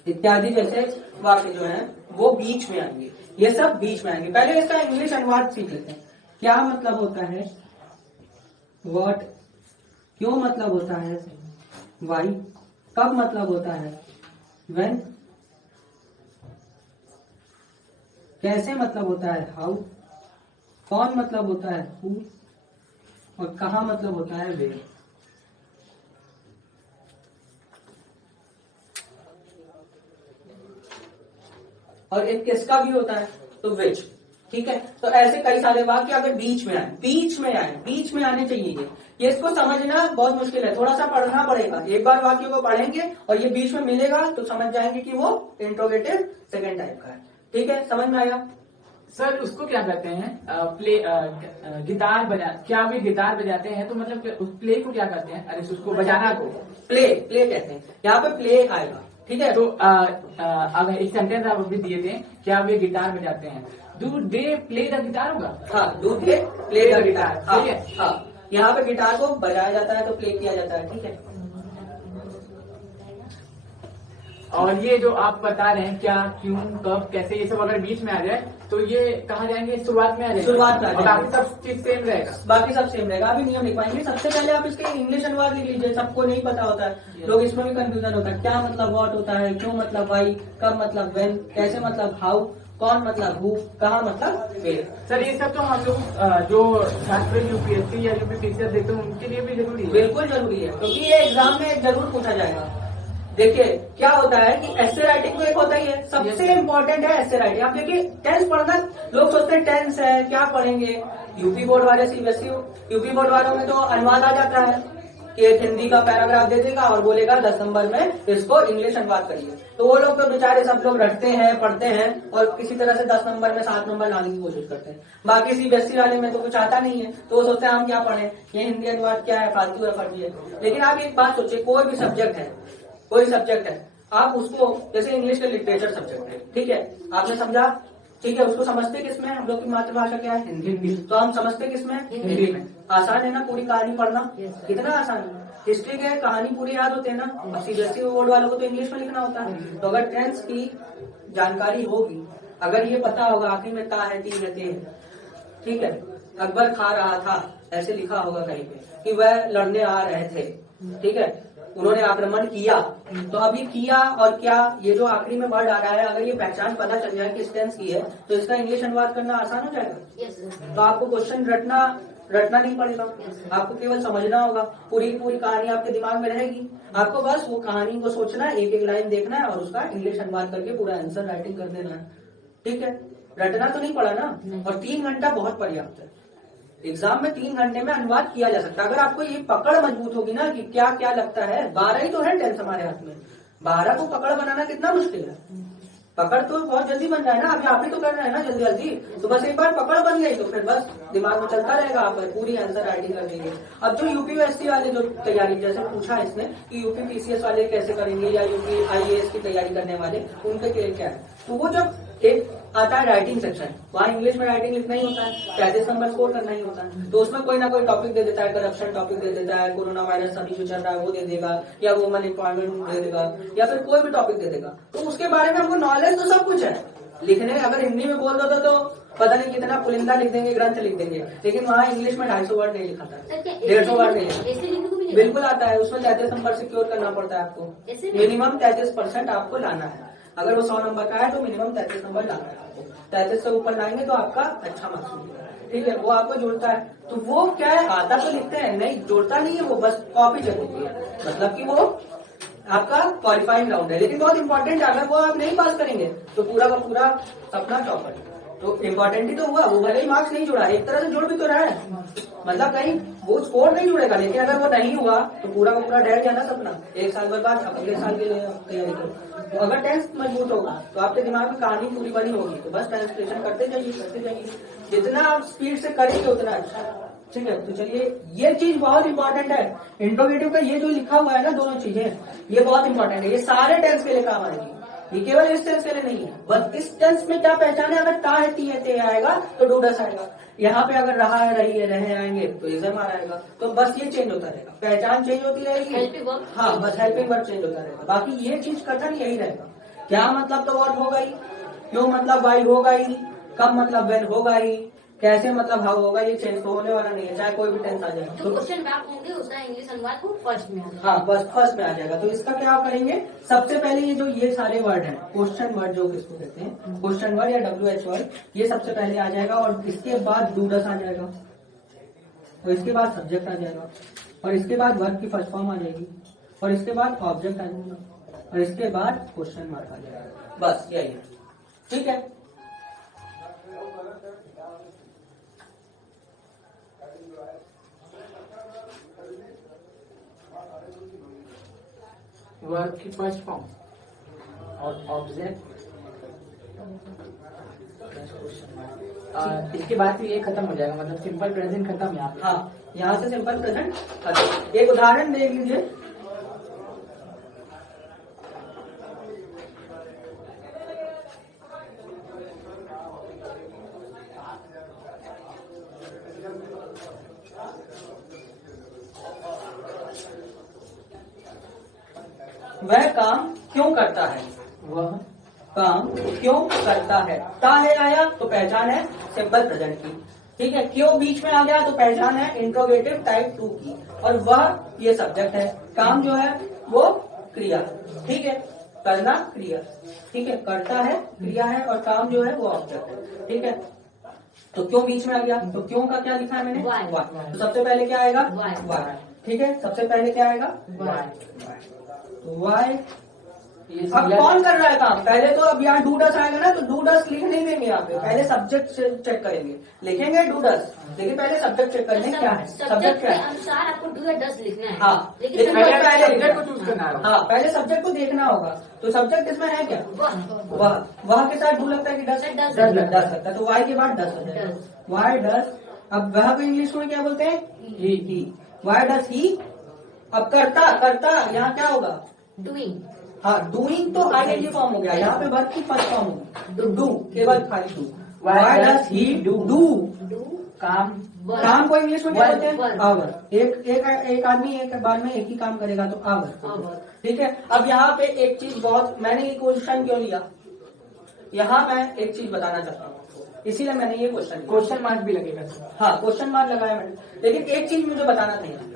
इत्यादि जैसे वाक्य जो हैं वो बीच में आएंगे, ये सब बीच में आएंगे। पहले इसका इंग्लिश अनुवाद सीख लेते हैं। क्या मतलब होता है व्हाट, क्यों मतलब होता है व्हाई, कब मतलब होता है व्हेन, कैसे मतलब होता है हाउ, कौन मतलब होता है हु, और कहाँ मतलब होता है वेयर। और एक किसका भी होता है तो विच, ठीक है। तो ऐसे कई सारे वाक्य अगर बीच में आए बीच में आने चाहिए ये इसको समझना बहुत मुश्किल है, थोड़ा सा पढ़ना पड़ेगा। एक बार वाक्य को पढ़ेंगे और ये बीच में मिलेगा तो समझ जाएंगे कि वो इंट्रोगेटिव सेकंड टाइप का है। ठीक है, समझ में आया? सर उसको क्या कहते हैं? प्ले गिटार बजा, क्या वे गिटार बजाते हैं? तो मतलब उस प्ले को क्या कहते हैं? अरे उसको बजाना को प्ले कहते हैं। यहाँ पे प्ले आएगा। ठीक है, तो अगर एक सेंटेंस आप अभी दिए थे, क्या वे गिटार बजाते हैं? Do they play the guitar होगा? हाँ, do they play the guitar. ठीक है। हाँ, यहाँ पे गिटार को बजाया जाता है तो प्ले किया जाता है। ठीक है, और ये जो आप बता रहे हैं क्या, क्यों, कब, कैसे, ये सब अगर बीच में आ जाए तो ये कहाँ जाएंगे? शुरुआत में आ जाएंगे। शुरुआत में आ और जाएंगे। बाकी सब चीज सेम रहेगा। बाकी सब सेम रहेगा। अभी नियम लिखवाएंगे। सबसे पहले आप इसके इंग्लिश अनुवाद लिख लीजिए। सबको नहीं पता होता है, लोग इसमें भी कंफ्यूजन होता है। क्या मतलब व्हाट होता है, क्यों मतलब वाई, कब मतलब व्हेन, कैसे मतलब हाउ, कौन मतलब हु, कहाँ मतलब वेयर। सर ये सब तो हम लोग जो छात्र यूपीएससी या यूपीपीसीएस देते हैं उनके लिए भी जरूरी है। बिल्कुल जरूरी है, क्योंकि ये एग्जाम में जरूर पूछा जाएगा। देखिए क्या होता है कि एस्से राइटिंग तो एक होता ही है, सबसे इम्पोर्टेंट है एस्से राइटिंग। आप देखिए टेंस पढ़ना, लोग सोचते हैं टेंस है क्या पढ़ेंगे। यूपी बोर्ड वाले सीबीएसई यूपी बोर्ड वालों में तो अनुवाद आ जाता है कि एक हिंदी का पैराग्राफ दे देगा और बोलेगा 10 नंबर में इसको इंग्लिश अनुवाद करिए। तो वो लोग तो बेचारे सब लोग रटते हैं, पढ़ते हैं और किसी तरह से 10 नंबर में 7 नंबर लाने की कोशिश करते हैं। बाकी सीबीएसई वाले में तो कुछ आता नहीं है, तो वो सोचते हैं हम क्या पढ़ें, ये हिंदी अनुवाद क्या है, फालतू रफर्जी है। लेकिन आप एक बात सोचिए, कोई भी सब्जेक्ट है, आप उसको, जैसे इंग्लिश का लिटरेचर सब्जेक्ट है, ठीक है, आपने समझा, ठीक है, उसको समझते किसमें? हम लोग की मातृभाषा क्या है? हिंदी। तो हम समझते किसमें? हिंदी में। आसान है ना पूरी कहानी पढ़ना? कितना आसान है। हिस्ट्री के कहानी पूरी याद होते हैं ना। अब सीबीएसई बोर्ड वालों को तो इंग्लिश में लिखना होता है। तो अगर टेंस की जानकारी होगी, अगर ये पता होगा आखिर में ता है, ती है, ते है, ठीक है, अकबर खा रहा था, ऐसे लिखा होगा कहीं पे कि वह लड़ने आ रहे थे, ठीक है, उन्होंने आक्रमण किया। तो अब ये किया और क्या, ये जो आखिरी में वर्ड आ रहा है, अगर ये पहचान पता चल जाए कि टेंस की है तो इसका इंग्लिश अनुवाद करना आसान हो जाएगा। Yes sir. तो आपको क्वेश्चन रटना नहीं पड़ेगा, आपको केवल समझना होगा। पूरी कहानी आपके दिमाग में रहेगी, आपको बस वो कहानी को सोचना है, एक एक लाइन देखना है और उसका इंग्लिश अनुवाद करके पूरा आंसर राइटिंग कर देना है। ठीक है, रटना तो नहीं पड़ा ना। और 3 घंटा बहुत पर्याप्त है। एग्जाम में 3 घंटे में अनुवाद किया जा सकता है। अगर आपको ये पकड़ मजबूत होगी ना कि क्या क्या लगता है, 12 ही तो है टेंस हमारे हाथ में, 12 को पकड़ बनाना कितना मुश्किल है। पकड़ तो बहुत जल्दी बन जाए ना, अभी आप ही तो कर रहे हैं ना जल्दी जल्दी। तो बस एक बार पकड़ बन गई तो फिर बस दिमाग में चलता रहेगा, आप पूरी आंसर राइटिंग कर देंगे। अब जो यूपीएससी वाले जो तैयारी, जैसे पूछा है इसने कि यूपी पीसीएस वाले कैसे करेंगे या यूपी आईएएस की तैयारी करने वाले, उनके लिए क्या है, तो वो जब एक आता है राइटिंग सेक्शन, वहाँ इंग्लिश में राइटिंग लिखना ही होता है, 35 नंबर स्कोर करना ही होता है। तो उसमें कोई ना कोई टॉपिक दे देता है, करप्शन टॉपिक दे देता है, कोरोना वायरस अभी जो चल रहा है वो दे देगा, या वुमन एम्पावरमेंट दे देगा, या फिर कोई भी टॉपिक दे देगा। तो उसके बारे में हमको नॉलेज तो सब कुछ है, लिखने अगर हिंदी में बोल दो तो पता नहीं कितना पुलिंदा लिख देंगे, ग्रंथ लिख देंगे, लेकिन वहाँ इंग्लिश में 250 वर्ड नहीं लिखा था, 150 वर्ड नहीं लिखा। ऐसे लिखने को भी बिल्कुल आता है, उसमें 33 नंबर सिक्योर करना पड़ता है आपको, मिनिमम 33% आपको लाना है। अगर वो 100 नंबर का है तो मिनिमम 33 नंबर लाना है आपको। 33 से ऊपर लाएंगे तो आपका अच्छा मार्क्स मिलेगा। ठीक है, वो आपको जोड़ता है। तो वो क्या है, आता तो लिखते हैं, नहीं जोड़ता नहीं है, वो बस कॉपी चल देती है, मतलब कि वो आपका क्वालिफाइंग राउंड है। लेकिन बहुत इंपॉर्टेंट है, अगर वो आप नहीं पास करेंगे तो पूरा का पूरा सपना चौपट। तो इम्पोर्टेंट ही तो हुआ, वो भले ही मार्क्स नहीं जुड़ा, एक तरह से जुड़ भी तो रहा है, मतलब कहीं वो स्कोर नहीं जुड़ेगा, लेकिन अगर वो नहीं हुआ तो पूरा का पूरा डर जाना सपना, 1 साल बर्बाद, अगले साल के लिए तैयारी करो। तो अगर टेंस मजबूत होगा तो आपके दिमाग में कहानी पूरी बनी होगी, तो बस ट्रांसलेशन करते जाइए, जितना आप स्पीड से करेंगे उतना अच्छा। ठीक है, तो चलिए ये चीज बहुत इंपॉर्टेंट है, इंट्रोगेटिव का ये जो लिखा हुआ है ना, दोनों चीजें ये बहुत इंपॉर्टेंट है, ये सारे टेंस के लिए काम आएगी, ये केवल इस टेंस के लिए नहीं है। बस इस टेंस में क्या पहचान है, अगर ता है, ती है, ते आएगा तो डूडस आएगा, यहाँ पे अगर रहा है, रही है, रहे आएंगे तो इजम आ आएगा। तो बस ये चेंज होता रहेगा, पहचान चेंज होती रहेगी, हेल्पिंग वर्ब, हाँ बस हेल्पिंग वर्ब चेंज होता रहेगा, बाकी ये चीज कथन यही रहेगा। क्या मतलब तो व्हाट होगा ही, क्यों मतलब वाई होगा ही, कब मतलब व्हेन होगा ही, कैसे मतलब हाउ होगा, ये चेंज तो होने वाला नहीं है, चाहे कोई भी टेंस आ जाए। जो क्वेश्चन बैक होंगे उसका इंग्लिश अनुवाद को फर्स्ट में आना। हाँ बस फर्स्ट में आ जाएगा। तो इसका क्या करेंगे, सबसे पहले ये जो ये सारे वर्ड हैं, क्वेश्चन वर्ड जो किसको कहते हैं, क्वेश्चन वर्ड या WH वर्ड, ये सबसे पहले आ जाएगा और इसके बाद डूडस आ जाएगा, और इसके बाद सब्जेक्ट आ जाएगा, और इसके बाद वर्ब की फर्स्ट फॉर्म आ जाएगी, और इसके बाद ऑब्जेक्ट आ जाएगा, और इसके बाद क्वेश्चन मार्क आ जाएगा। बस यही है, ठीक है। वर्ब की फर्स्ट फॉर्म और ऑब्जेक्ट, इसके बाद फिर ये खत्म हो जाएगा, मतलब सिंपल प्रेजेंट खत्म यहाँ पे। हाँ, यहाँ से सिंपल प्रेजेंट खत्म। एक उदाहरण देख लीजिए। वह काम क्यों करता है, वह काम क्यों करता है। ता है आया तो पहचान है सिंपल प्रेजेंट की, ठीक है। क्यों बीच में आ गया तो पहचान है इंट्रोगेटिव टाइप 2 की, और वह ये सब्जेक्ट है, काम जो है वो क्रिया, ठीक है। करना क्रिया, ठीक है, करता है क्रिया है, और काम जो है वो ऑब्जेक्ट है, ठीक है। तो क्यों बीच में आ गया, तो क्यों का क्या लिखा है मैंने, Why। तो सबसे पहले क्या आएगा, Why। वाई, ठीक है। सबसे पहले क्या आएगा, वाई। अब कौन कर रहा है काम, पहले तो अब यहाँ डू डस आएगा ना, तो डू डस लिख नहीं देंगे यहाँ पे, पहले सब्जेक्ट चेक करेंगे, लिखेंगे डू डस, लेकिन पहले सब्जेक्ट चेक करेंगे क्या है, सब्जेक्ट क्या है, अनुसार आपको डू या डस लिखना है। हाँ, लेकिन पहले सब्जेक्ट को चूज करना है। हाँ, पहले सब्जेक्ट को देखना होगा। तो सब्जेक्ट इसमें है क्या, वह के साथ डू लगता है कि डस, डस लगता है, तो वाई के बाद डस हो जाएगा, वाई डस। अब वह को इंग्लिश में क्या बोलते हैं, ही, वाई डस ही। अब करता, यहाँ क्या होगा, डूइंग। हाँ, डूइंग तो आईएनजी फॉर्म हो गया, यहाँ पे वर्ब की फर्स्ट फॉर्म होगी, डू, केवल खाली do. Why does he do, काम को इंग्लिश में क्या बोलते हैं, आवर। एक आदमी एक बार में एक ही काम करेगा तो आवर, ठीक है। अब यहाँ पे एक चीज बहुत, मैंने ये क्वेश्चन क्यों लिया, यहाँ मैं एक चीज बताना चाहता हूँ, इसीलिए मैंने ये क्वेश्चन मार्क भी लगेगा। हाँ, क्वेश्चन मार्क लगाया मैंने, लेकिन एक चीज मुझे बताना था।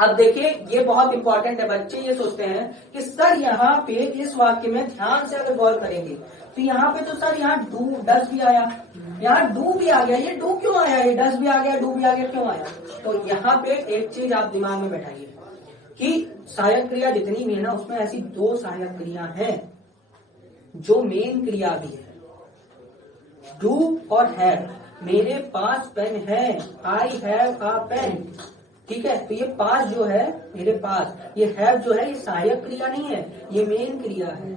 अब देखिए, ये बहुत इंपॉर्टेंट है, बच्चे ये सोचते हैं कि सर यहाँ पे इस वाक्य में ध्यान से अगर गौर करेंगे तो यहाँ पे तो सर यहाँ डू डस भी आया, यहाँ डू भी आ गया, ये डू क्यों आया, ये डस भी आ गया, डू भी आ गया, क्यों आया। तो यहाँ पे एक चीज आप दिमाग में बैठाइए कि सहायक क्रिया जितनी भी है ना, उसमें ऐसी दो सहायक क्रिया हैं जो मेन क्रिया भी है, डू और हैव। मेरे पास पेन है, आई हैव अ पेन, ठीक है। तो ये पास जो है, मेरे पास, ये हैव जो है, ये सहायक क्रिया नहीं है, ये मेन क्रिया है।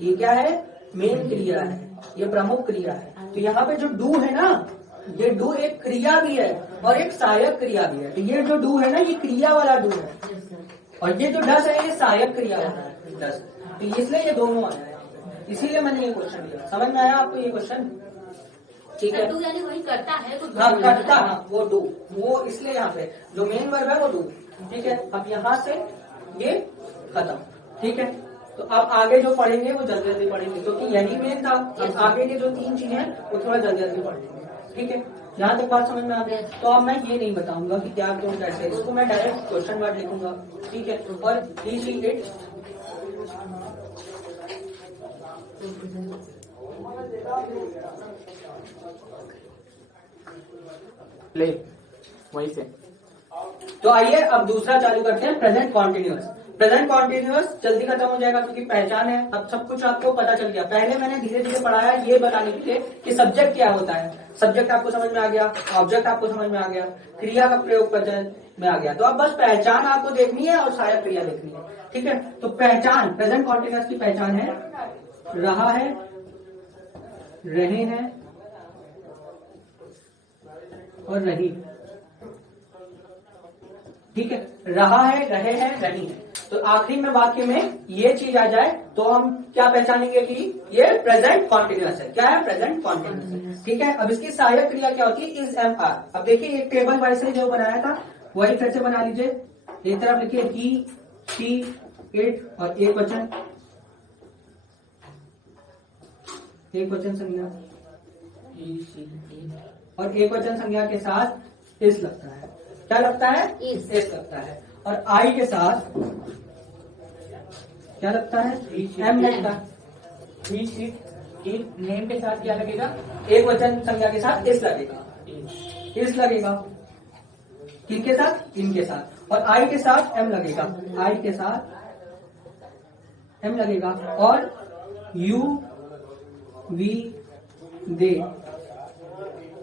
ये क्या है, मेन क्रिया है, ये प्रमुख क्रिया है। तो यहाँ पे जो डू है ना, ये डू एक क्रिया भी है और एक सहायक क्रिया भी है। तो ये जो डू है ना, ये क्रिया वाला डू है, और ये जो डस है, ये सहायक क्रिया वाला है, डस। तो इसलिए ये दोनों आ जाए, इसीलिए मैंने ये क्वेश्चन लिया। समझ में आया आपको ये क्वेश्चन, ठीक है। डू यानी वही करता है, हाँ, करता, हाँ, वो डू, वो इसलिए यहाँ पे जो मेन वर्ब है वो डू, ठीक है। अब यहाँ से ये खत्म, ठीक है। तो अब आगे जो पढ़ेंगे वो जल्दी जल्दी पढ़ेंगे, क्योंकि यही मेन था। अब आगे के जो 3 चीजें हैं वो थोड़ा जल्दी जल्दी पढ़ेंगे, ठीक है। यहाँ तक बात समझ में आ गई। तो अब मैं ये नहीं बताऊंगा कि क्या क्यों कैसे, इसको मैं डायरेक्ट क्वेश्चन वर्ड लिखूंगा, ठीक है। और इट प्ले वही से। तो आइए अब दूसरा चालू करते हैं, प्रेजेंट कॉन्टिन्यूअस। प्रेजेंट कॉन्टिन्यूअस जल्दी खत्म हो जाएगा क्योंकि पहचान है, अब सब कुछ आपको पता चल गया। पहले मैंने धीरे धीरे पढ़ाया ये बताने के लिए कि सब्जेक्ट क्या होता है, सब्जेक्ट आपको समझ में आ गया, ऑब्जेक्ट आपको समझ में आ गया, क्रिया का प्रयोग प्रेजेंट में आ गया। तो अब बस पहचान आपको देखनी है और सहायक क्रिया देखनी है, ठीक है। तो पहचान, प्रेजेंट कॉन्टिन्यूअस की पहचान है, रहा है, रहे हैं और रही, ठीक है। रहा है, रहे हैं, रही है। तो आखिरी में वाक्य में ये चीज आ जाए तो हम क्या पहचानेंगे कि ये प्रेजेंट कॉन्टिन्यूअस है। क्या है, प्रेजेंट कॉन्टिन्यूअस है, ठीक है। अब इसकी सहायक क्रिया क्या होती है, इज, एम, आर। अब देखिए एक टेबल वाइज से जो बनाया था वही फिर से बना लीजिए। एक तरफ लिखिए ही, शी, इट, और एक वचन, एक वचन संज्ञा, और एक वचन संज्ञा के साथ इस लगता है। क्या लगता है, इस लगता है। और आई के साथ क्या लगता है, एम लगता है। नेम के साथ क्या लगेगा, एक वचन संज्ञा के साथ इस लगेगा, इस लगेगा। किसके साथ, इनके साथ। और आई के साथ एम लगेगा, आई के साथ एम लगेगा। और यू, वी, दे,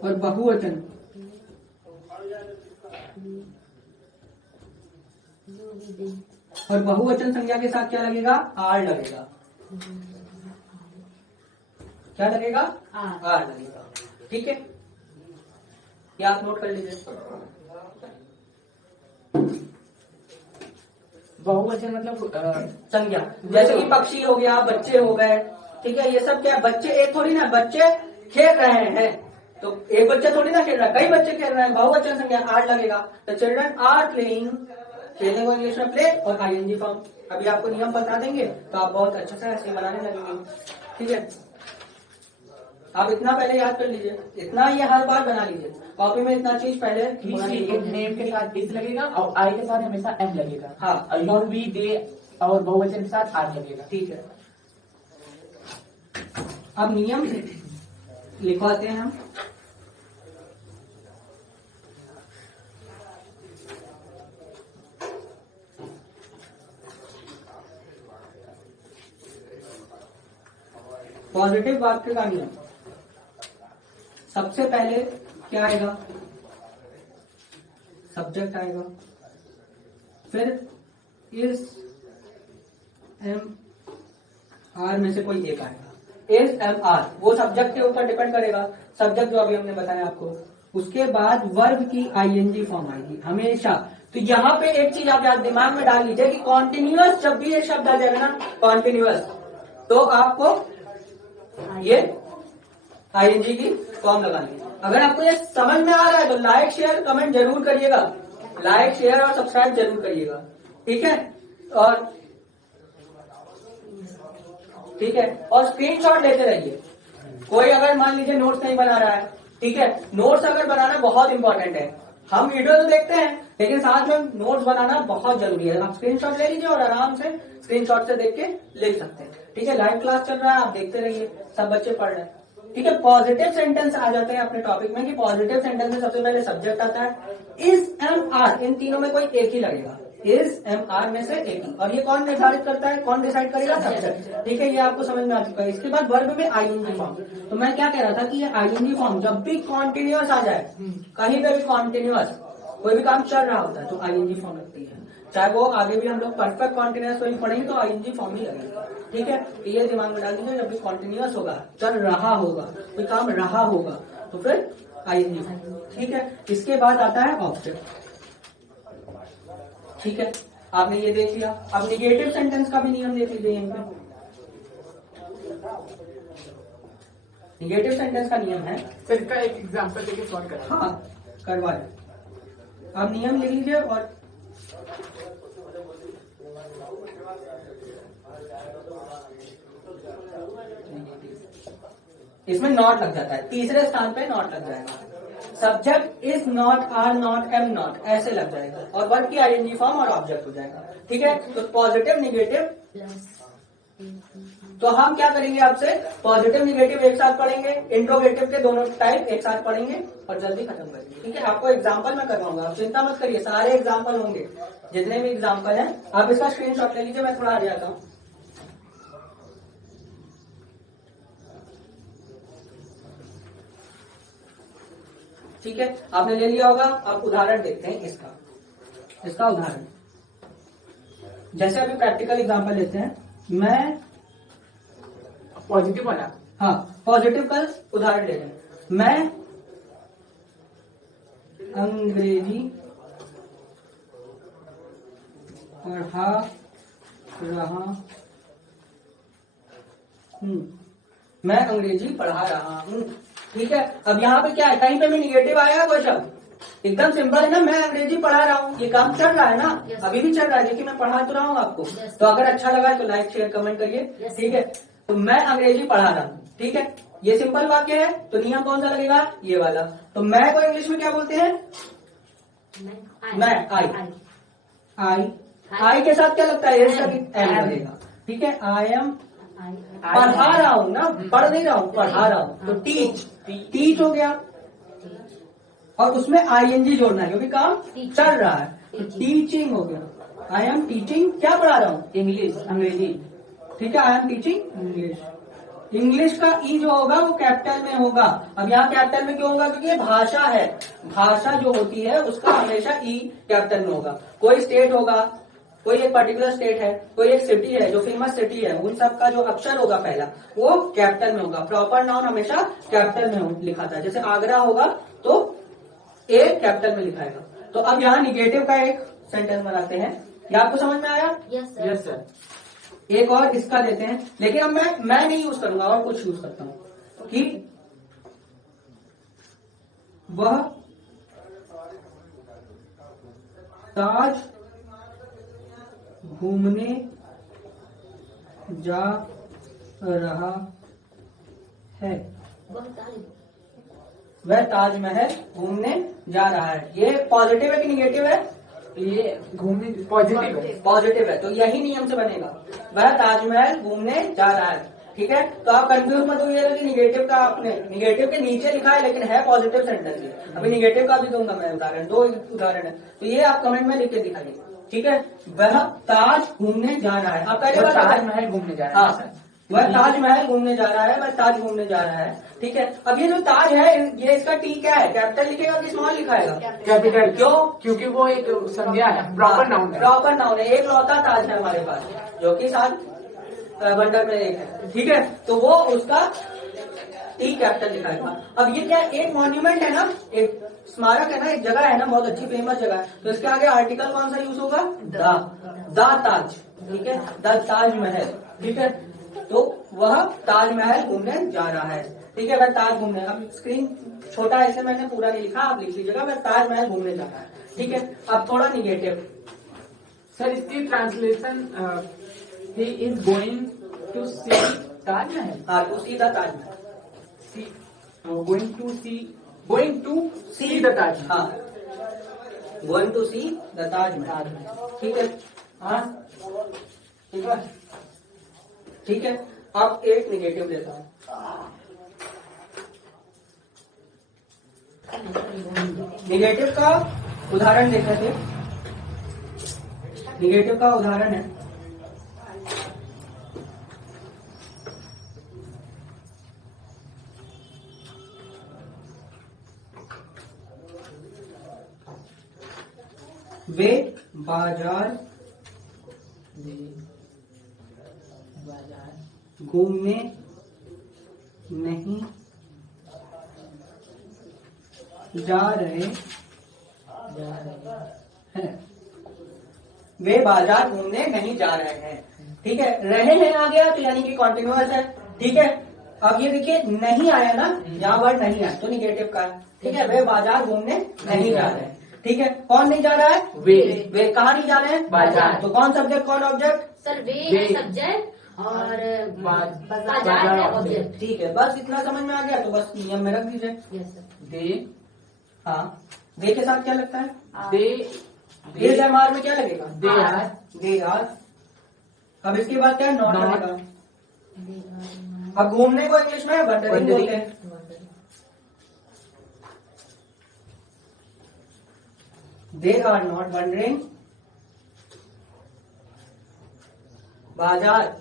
और बहुवचन और बहुवचन संज्ञा के साथ क्या लगेगा? आर लगेगा। क्या लगेगा? आर लगेगा। ठीक है, क्या आप नोट कर लीजिए। बहुवचन मतलब संज्ञा, जैसे कि पक्षी हो गया, बच्चे हो गए। ठीक है, ये सब क्या है? बच्चे एक थोड़ी ना, बच्चे खेल रहे हैं, तो एक बच्चा थोड़ी ना खेल रहा है, कई बच्चे खेल रहे हैं। बहुवचन संज्ञा आर लगेगा। तो चिल्ड्रन आर प्लेइंग, खेलने को इंग्लिश में प्ले और आईएनजी फॉर्म। अभी आपको नियम बता देंगे तो आप बहुत अच्छे से ऐसे बनाने लगेंगे। ठीक है, आप इतना पहले याद कर लीजिए, इतना ये हर बार बना लीजिए कॉपी में, इतना चीज पहले बना लीजिए। नेम के साथ इस लगेगा और आई के साथ हमेशा एम लगेगा। हाँ, और यू बी दे और बहुवचन के साथ आर लगेगा। ठीक है, अब नियम लिखवाते हैं हम। पॉजिटिव वाक्य का नियम, सबसे पहले क्या आएगा? सब्जेक्ट आएगा, फिर इस एम आर में से कोई एक आएगा। इस एम आर वो सब्जेक्ट के ऊपर डिपेंड करेगा, सब्जेक्ट जो अभी हमने बताया आपको। उसके बाद वर्ब की आईएनजी फॉर्म आएगी हमेशा। तो यहाँ पे एक चीज आप याद दिमाग में डाल लीजिए कि कॉन्टिन्यूअस जब भी ये शब्द आ जाएगा ना, कॉन्टिन्यूअस, तो आपको ये आईएनजी की फॉर्म लगानी है। अगर आपको ये समझ में आ रहा है तो लाइक शेयर कमेंट जरूर करिएगा, लाइक शेयर और सब्सक्राइब जरूर करिएगा। ठीक है, और स्क्रीनशॉट लेते रहिए। कोई अगर मान लीजिए नोट्स नहीं बना रहा है, ठीक है, नोट्स अगर बनाना बहुत इंपॉर्टेंट है। हम वीडियो तो देखते हैं लेकिन साथ में नोट्स बनाना बहुत जरूरी है। आप स्क्रीनशॉट ले लीजिए और आराम से स्क्रीनशॉट से देख के लिख सकते हैं। ठीक है, लाइव क्लास चल रहा है, आप देखते रहिए, सब बच्चे पढ़ रहे हैं। ठीक है, पॉजिटिव सेंटेंस आ जाते हैं अपने टॉपिक में कि पॉजिटिव सेंटेंस में सबसे पहले सब्जेक्ट आता है, इज एम आर, इन तीनों में कोई एक ही लगेगा, इज एम आर में से एक ही। और ये कौन निर्धारित करता है, कौन डिसाइड करेगा? सब्जेक्ट। ठीक है, ये आपको समझ में आ चुका है। इसके बाद वर्ब में आईएनजी फॉर्म। तो मैं क्या कह रहा था कि ये आईएनजी फॉर्म जब भी कॉन्टिन्यूअस आ जाए, कहीं पे भी कॉन्टिन्यूअस कोई भी काम चल रहा होता है तो आईएनजी फॉर्म लगती है। चाहे वो आगे भी हम लोग परफेक्ट कॉन्टिन्यूअस कोई पढ़ेंगे तो आईएनजी फॉर्म ही लगेगा। ठीक है, ये दिमाग में डाल दीजिए, जब भी कॉन्टिन्यूअस होगा, चल रहा होगा, कोई काम रहा होगा तो फिर आईएनजी। ठीक है, इसके बाद आता है ऑब्जेक्ट। ठीक है, आपने ये देख लिया। अब निगेटिव सेंटेंस का भी नियम देख लीजिए यहीं पे। निगेटिव सेंटेंस का नियम है, सर का एक एग्जांपल देके सॉल्व करा। हाँ करवाए, आप नियम लिख लीजिए। और इसमें नॉट लग जाता है, तीसरे स्थान पे नॉट लग जाएगा। Subject is not, are not, am not, ऐसे लग जाएगा और वर्ब की आईएनजी फॉर्म और ऑब्जेक्ट हो जाएगा। ठीक है, तो पॉजिटिव निगेटिव, तो हम क्या करेंगे आपसे, पॉजिटिव निगेटिव एक साथ पढ़ेंगे, इंट्रोगेटिव के दोनों टाइप एक साथ पढ़ेंगे और जल्दी खत्म करेंगे। ठीक है, आपको एग्जाम्पल मैं करवाऊंगा, आप चिंता मत करिए, सारे एग्जाम्पल होंगे, जितने भी एग्जाम्पल हैं। आप इसका स्क्रीनशॉट ले लीजिए, मैं थोड़ा आ जाता हूँ। ठीक है, आपने ले लिया होगा। आप उदाहरण देखते हैं इसका उदाहरण, जैसे अभी प्रैक्टिकल एग्जांपल लेते हैं। मैं पॉजिटिव वाला, हाँ पॉजिटिव का उदाहरण लेते हैं। मैं अंग्रेजी पढ़ा रहा हूँ, मैं अंग्रेजी पढ़ा रहा हूँ। ठीक है, अब यहाँ पे क्या है, कहीं पे भी निगेटिव आया कोई शब्द, एकदम सिंपल है ना, मैं अंग्रेजी पढ़ा रहा हूँ, ये काम चल रहा है ना, अभी भी चल रहा है, देखिए मैं पढ़ा तो रहा हूँ आपको। तो अगर अच्छा लगा है तो लाइक शेयर कमेंट करिए। ठीक है, तो मैं अंग्रेजी पढ़ा रहा हूँ। ठीक है, ये सिंपल वाक्य है, तो नियम कौन सा लगेगा, ये वाला। तो मैं को इंग्लिश में क्या बोलते हैं, मैं, आई के साथ क्या लगता है, एम लगेगा। ठीक है, आई एम पढ़ा रहा हूँ ना, पढ़ नहीं रहा हूँ, पढ़ा रहा हूँ, तो टीच हो गया। और उसमें आईएनजी जोड़ना है क्योंकि काम चल रहा है, तो टीचिंग हो गया। आई एम टीचिंग, क्या पढ़ा रहा हूँ, इंग्लिश, अंग्रेजी। ठीक है, I am teaching English. English का ई जो होगा वो कैपिटल में होगा। अब यहाँ कैपिटल में क्यों होगा? क्योंकि ये भाषा है, भाषा जो होती है उसका हमेशा ई कैपिटल में होगा। कोई स्टेट होगा, कोई एक पर्टिकुलर स्टेट है, कोई एक सिटी है जो फेमस सिटी है, उन सब का जो अक्षर होगा पहला वो कैपिटल में होगा। प्रॉपर नाउन हमेशा कैपिटल में लिखा था। जैसे आगरा होगा तो ए कैपिटल में लिखाएगा। तो अब यहाँ निगेटिव का एक सेंटेंस बनाते हैं। ये आपको समझ में आया? Yes sir. Yes sir. एक और इसका देते हैं, लेकिन अब मैं नहीं यूज करूंगा और कुछ यूज करता हूं कि वह ताज घूमने जा रहा है। वह ताजमहल घूमने जा रहा है। ये पॉजिटिव है कि निगेटिव है? ये घूमने पॉजिटिव है। पॉजिटिव है, तो यही नियम से बनेगा। वह ताजमहल घूमने जा रहा है। ठीक है, तो आप कंफ्यूज मत होइएगा कि निगेटिव का आपने निगेटिव के नीचे लिखा है लेकिन है पॉजिटिव सेंटेंस है। अभी निगेटिव का भी दूंगा मैं उदाहरण, 2 उदाहरण है, तो ये आप कमेंट में लिख के दिखाइए। ठीक है, वह ताज घूमने जा रहा है। आप पहले बार ताजमहल घूमने जा रहा है। हाँ, वह ताजमहल घूमने जा रहा है, वह ताज घूमने जा रहा है। ठीक है, अब ये जो ताज है ये इसका टी क्या है? कैपिटल लिखेगा कि स्मॉल लिखाएगा? कैपिटल। क्यों? क्योंकि वो एक संज्ञा है, प्रॉपर नाउन है। प्रॉपर नाउन है। एक लौता ताज है हमारे पास जो कि 7 वंडर में एक है। ठीक है, तो वो उसका टी कैपिटल लिखाएगा। अब ये क्या, एक मॉन्यूमेंट है ना, एक स्मारक है ना, एक जगह है ना, बहुत अच्छी फेमस जगह है, तो इसके आगे आर्टिकल कौन सा यूज होगा? द ताज। ठीक है, द ताजमहल। ठीक है, तो वह ताजमहल घूमने जा रहा है। ठीक है, वह ताज घूमने, अब स्क्रीन छोटा है इसे मैंने पूरा नहीं लिखा, आप लिख लीजिएगा, वह ताजमहल घूमने जा रहा है। ठीक है, अब थोड़ा निगेटिव सर, इसकी translation he is going to see Taj Mahal. हाँ, to see the Taj Mahal. Going to see the Taj Mahal. हाँ, going to see the Taj Mahal. ठीक है, हाँ ठीक है, ठीक है। अब एक निगेटिव देता हूँ। निगेटिव का उदाहरण देख रहे थे। निगेटिव का उदाहरण है वे बाजार घूमने नहीं जा रहे हैं। वे बाजार घूमने नहीं जा रहे हैं। ठीक है, रहे हैं आ गया तो यानी कि कॉन्टिन्यूअस है। ठीक है, अब ये देखिए नहीं आया ना, यहाँ वर्ड नहीं आया तो निगेटिव का है। ठीक है, वे बाजार घूमने नहीं जा रहे हैं। ठीक है, कौन नहीं जा रहा है? वे कहाँ नहीं जा रहे हैं? बाजार। तो कौन सब्जेक्ट कौन ऑब्जेक्ट? सर वे है सब्जेक्ट और बाजार है ऑब्जेक्ट। ठीक है, बस इतना समझ में आ गया तो बस नियम में रख दीजिए। Yes sir. दे, हाँ, दे के साथ क्या लगता है? दे जमार में क्या लगेगा? They are. अब इसके बाद क्या है? नॉट लगेगा। अब घूमने को इंग्लिश में वंडरिंग बोलते हैं। They are not wondering. बाजार,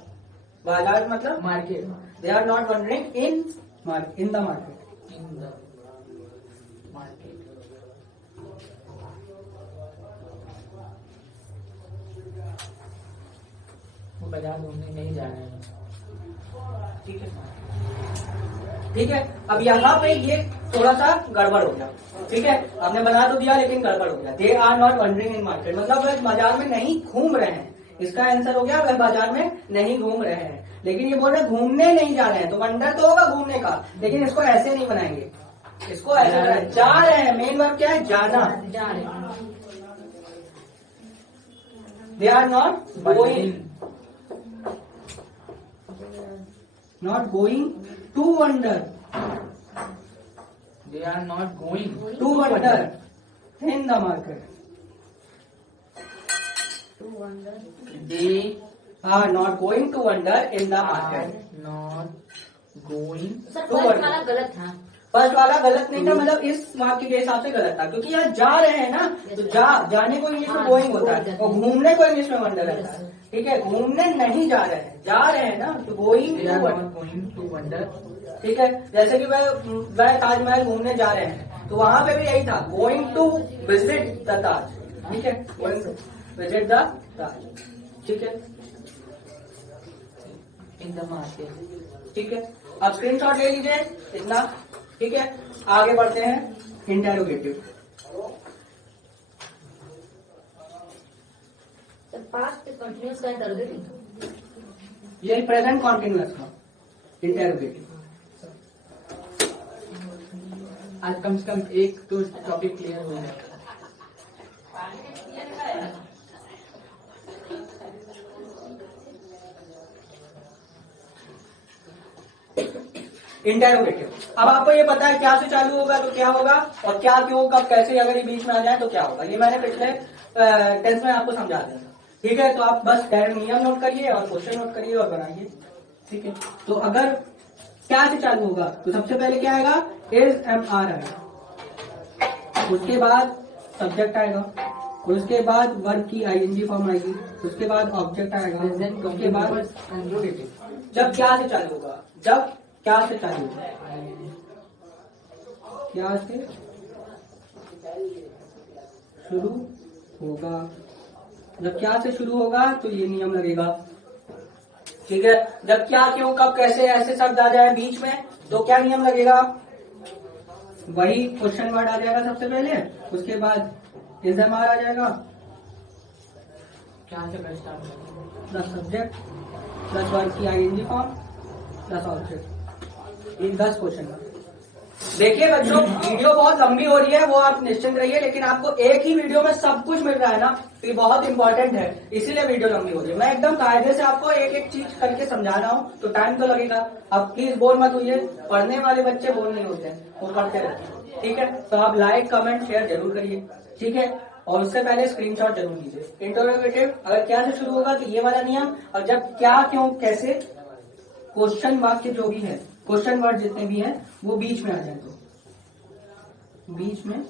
बाजार मतलब market. They are not wondering in the market. In the market. वो बाजार घूमने नहीं जा रहे हैं। ठीक है, ठीक है। अब यहाँ पे ये थोड़ा सा गड़बड़ हो गया। ठीक है, आपने बना तो दिया लेकिन गड़बड़ हो गया। They are not wondering in market मतलब वह बाजार में नहीं घूम रहे हैं। इसका आंसर हो गया वह बाजार में नहीं घूम रहे हैं। लेकिन ये बोल रहे घूमने नहीं जा रहे हैं, तो वंडर तो होगा घूमने का, लेकिन इसको ऐसे नहीं बनाएंगे, इसको ऐसे बनाएंगे। जा रहे हैं, मेन वर्ब क्या है? जाना। जा रहे हैं। They are not going, not going to wonder, they are not going to wonder in the market. They are not going to wonder in the market. Not going. Sir first वाला गलत था। First वाला गलत नहीं था, मतलब इस वाक्य के हिसाब से गलत था, क्योंकि यहाँ जा रहे हैं ना, तो जाने को इंग्लिश में गोइंग होता है और घूमने को इंग्लिश में वंडर रहता है। ठीक है, घूमने नहीं जा रहे हैं, जा रहे हैं ना, तो गोइंग टू वंडर। ठीक है, जैसे कि वह ताजमहल घूमने जा रहे हैं, तो वहां पे भी यही था, गोइंग टू विजिट द ताज। ठीक है, विजिट द ताज। ठीक है, इन द मार्केट। ठीक है, अब स्क्रीनशॉट ले लीजिए इतना। ठीक है, आगे बढ़ते हैं इंटेरोगेटिव। पास्ट कंटिन्यूस का इंटरोगेटिव, ये प्रेजेंट कॉन्टिन्यूअस का इंटेरोगेटिव। आज कम से कम एक तो टॉपिक क्लियर हो जाएगा। इंटेरोगेटिव। अब आपको ये पता है क्या से चालू होगा तो क्या होगा, और क्या क्यों कब कैसे अगर ये बीच में आ जाए तो क्या होगा, ये मैंने पिछले टेंस में आपको समझा दिया था। ठीक है, तो आप बस नियम नोट करिए और क्वेश्चन नोट करिए और बनाइए। ठीक है, तो अगर क्या से चालू होगा तो सबसे पहले क्या आएगा, इज एम आर आएगा, उसके बाद सब्जेक्ट आएगा, उसके बाद वर्ब की आईएनजी फॉर्म आएगी, उसके बाद ऑब्जेक्ट आएगा, उसके बाद जब क्या से चालू होगा, जब क्या से चालू होगा, क्या से शुरू होगा, जब क्या से शुरू होगा तो ये नियम लगेगा। ठीक है, जब क्या क्यों कब कैसे ऐसे शब्द आ जाए बीच में तो क्या नियम लगेगा, वही क्वेश्चन वर्ड आ जाएगा सबसे पहले, उसके बाद इज एम आर आ जाएगा, क्या से प्लस सब्जेक्ट प्लस वर्ब की आईएनजी फॉर्म प्लस ऑब्जेक्ट। ये 10 क्वेश्चन का। देखिए बच्चों, वीडियो बहुत लंबी हो रही है, वो आप निश्चिंत रहिए, लेकिन आपको एक ही वीडियो में सब कुछ मिल रहा है ना, तो ये बहुत इंपॉर्टेंट है, इसीलिए वीडियो लंबी हो रही है। मैं एकदम कायदे से आपको एक एक चीज करके समझा रहा हूँ, तो टाइम तो लगेगा। अब प्लीज बोर मत होइए, पढ़ने वाले बच्चे बोर नहीं होते हैं, वो पढ़ते रहते हैं। ठीक है, तो आप लाइक कमेंट शेयर जरूर करिए। ठीक है, और उससे पहले स्क्रीनशॉट जरूर लीजिए। इंटरोगेटिव अगर क्या से शुरू होगा तो ये वाला नियम, और जब क्या क्यों कैसे क्वेश्चन वाक्य जो भी है, क्वेश्चन वर्ड जितने भी हैं वो बीच में आ जाए, तो बीच में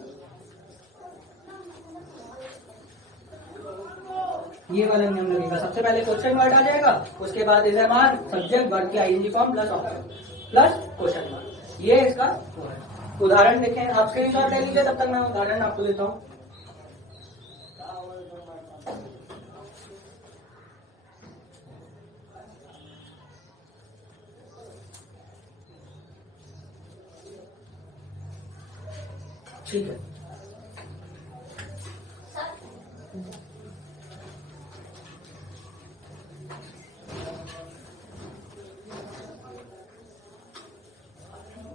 ये वाला नियम लगेगा। सबसे पहले क्वेश्चन वर्ड आ जाएगा, उसके बाद is am are, subject, verb की ING form plus object plus question word. ये इसका उदाहरण देखें, आप स्क्रीनशॉट ले लीजिए, तब तक मैं उदाहरण आपको देता हूँ। ठीक है,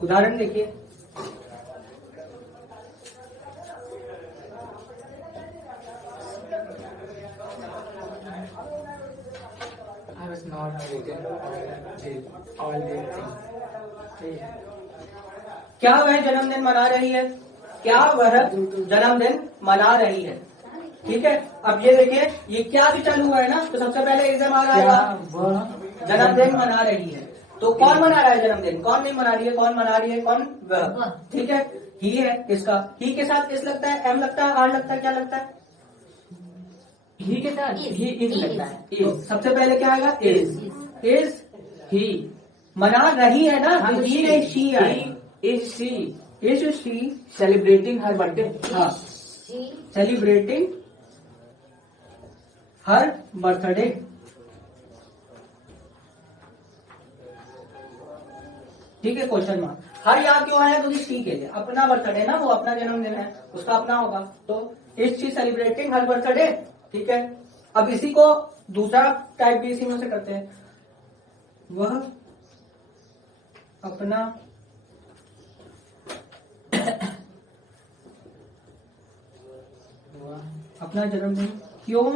उदाहरण देखिए। I was not written all these things. क्या वह जन्मदिन मना रही है, क्या वह जन्मदिन मना रही है। ठीक है, अब ये देखिए, ये क्या भी चालू हुआ है ना, तो सबसे पहले इज एम आर आएगा, जन्मदिन मना रही है। तो कौन मना रहा है जन्मदिन, कौन नहीं मना रही है, कौन मना रही है, कौन वह। ठीक है, ही है इसका, ही के साथ इस लगता है, एम लगता है, आर लगता है, क्या लगता है, ही के साथ ही इज लगता है। तो सबसे पहले क्या आएगा, इज ही मना रही है ना, तो ही नहीं she I, is she celebrating her birthday. हाँ, सेलिब्रेटिंग हर बर्थडे। ठीक है, क्वेश्चन मार्क। हर यहाँ क्यों आया, क्योंकि शी के लिए, अपना बर्थडे ना, वो अपना जन्मदिन है, उसका अपना होगा, तो is she celebrating her birthday. ठीक है, अब इसी को दूसरा टाइप भी इसी में से करते हैं, वह अपना अपना जन्मदिन क्यों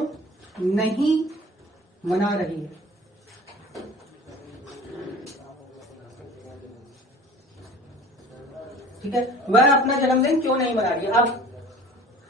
नहीं मना रही है। ठीक है, वह अपना जन्मदिन क्यों नहीं मना रही है।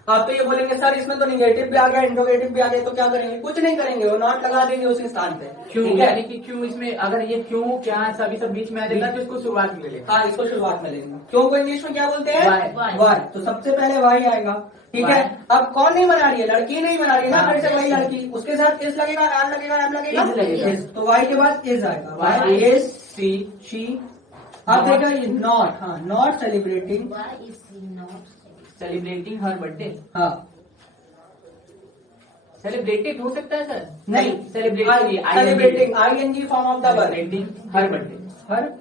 आप तो ये बोलेंगे सर इसमें तो निगेटिव भी आ गया, इंट्रोगेटिव भी आ गया, तो क्या करेंगे? कुछ नहीं करेंगे, वो नॉट लगा देंगे उसी स्थान पे। क्यों, ठीक है? यानी कि क्यों इसमें अगर ये क्यों क्या सभी सब बीच में आ जाएगा तो इसको शुरुआत में लेगा। हाँ, इसको शुरुआत में लेंगे। क्यों को इंग्लिश में क्या बोलते हैं? Why। वाई। तो सबसे पहले वाई आएगा। ठीक है? अब कौन नहीं बना रही है? लड़की नहीं बना रही है ना, हाँ, फिर से वही लड़की, उसके साथ इस लगेगा, एम लगेगा, एम लगेगा, Is लगेगा। Is। तो वाई के बाद इज आएगा। Why Why is is she she. अब देखा ये नॉट, हाँ, not celebrating. Why is he not? celebrating her birthday? हाँ, सेलिब्रेटेड हो सकता है सर? नहीं, celebrating ING form of the verb. Celebrating her birthday. Her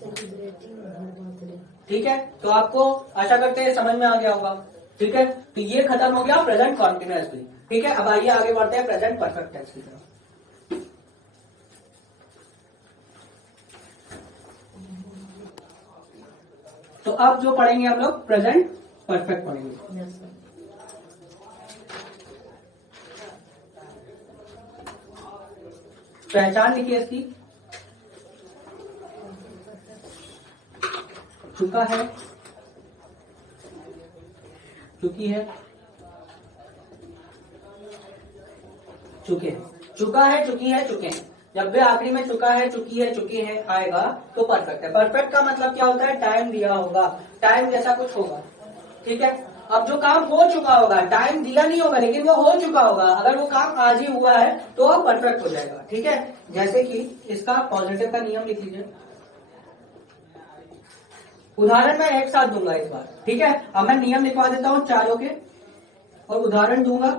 Celebrating her birthday. ठीक है? तो आपको आशा करते हैं समझ में आ गया होगा। ठीक है? तो ये खत्म हो गया प्रेजेंट कॉन्टिन्यूअसली। ठीक है? अब आइए आगे बढ़ते हैं प्रेजेंट परफेक्ट टेंस की तरफ। तो अब जो पढ़ेंगे हम लोग प्रेजेंट परफेक्ट पढ़ेंगे। Yes, sir. पहचान लिखिए इसकी। चुका है, चुकी है, चुके हैं। चुका है, चुकी है, चुके हैं। जब भी आखिरी में चुका है, चुकी है, चुके हैं आएगा तो परफेक्ट है। परफेक्ट का मतलब क्या होता है? टाइम दिया होगा, टाइम जैसा कुछ होगा। ठीक है? अब जो काम हो चुका होगा, टाइम दिया नहीं होगा लेकिन वो हो चुका होगा, अगर वो काम आज ही हुआ है तो अब परफेक्ट हो जाएगा। ठीक है? जैसे कि इसका पॉजिटिव का नियम लिख लीजिए। उदाहरण मैं एक साथ दूंगा इस बार। ठीक है? अब मैं नियम लिखवा देता हूं चारों के और उदाहरण दूंगा।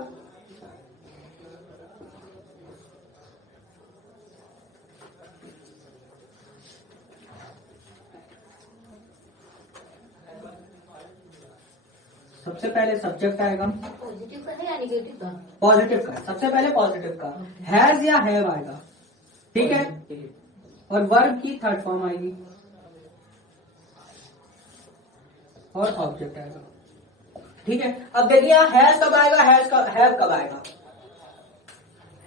सबसे पहले सब्जेक्ट आएगा पॉजिटिव का है या निगेटिव का? पॉजिटिव का। सबसे पहले पॉजिटिव का हैज या हैव आएगा। ठीक है? और वर्ब की थर्ड फॉर्म आएगी और ऑब्जेक्ट आएगा। ठीक है? अब देखिए हैज कब आएगा, हैव कब आएगा?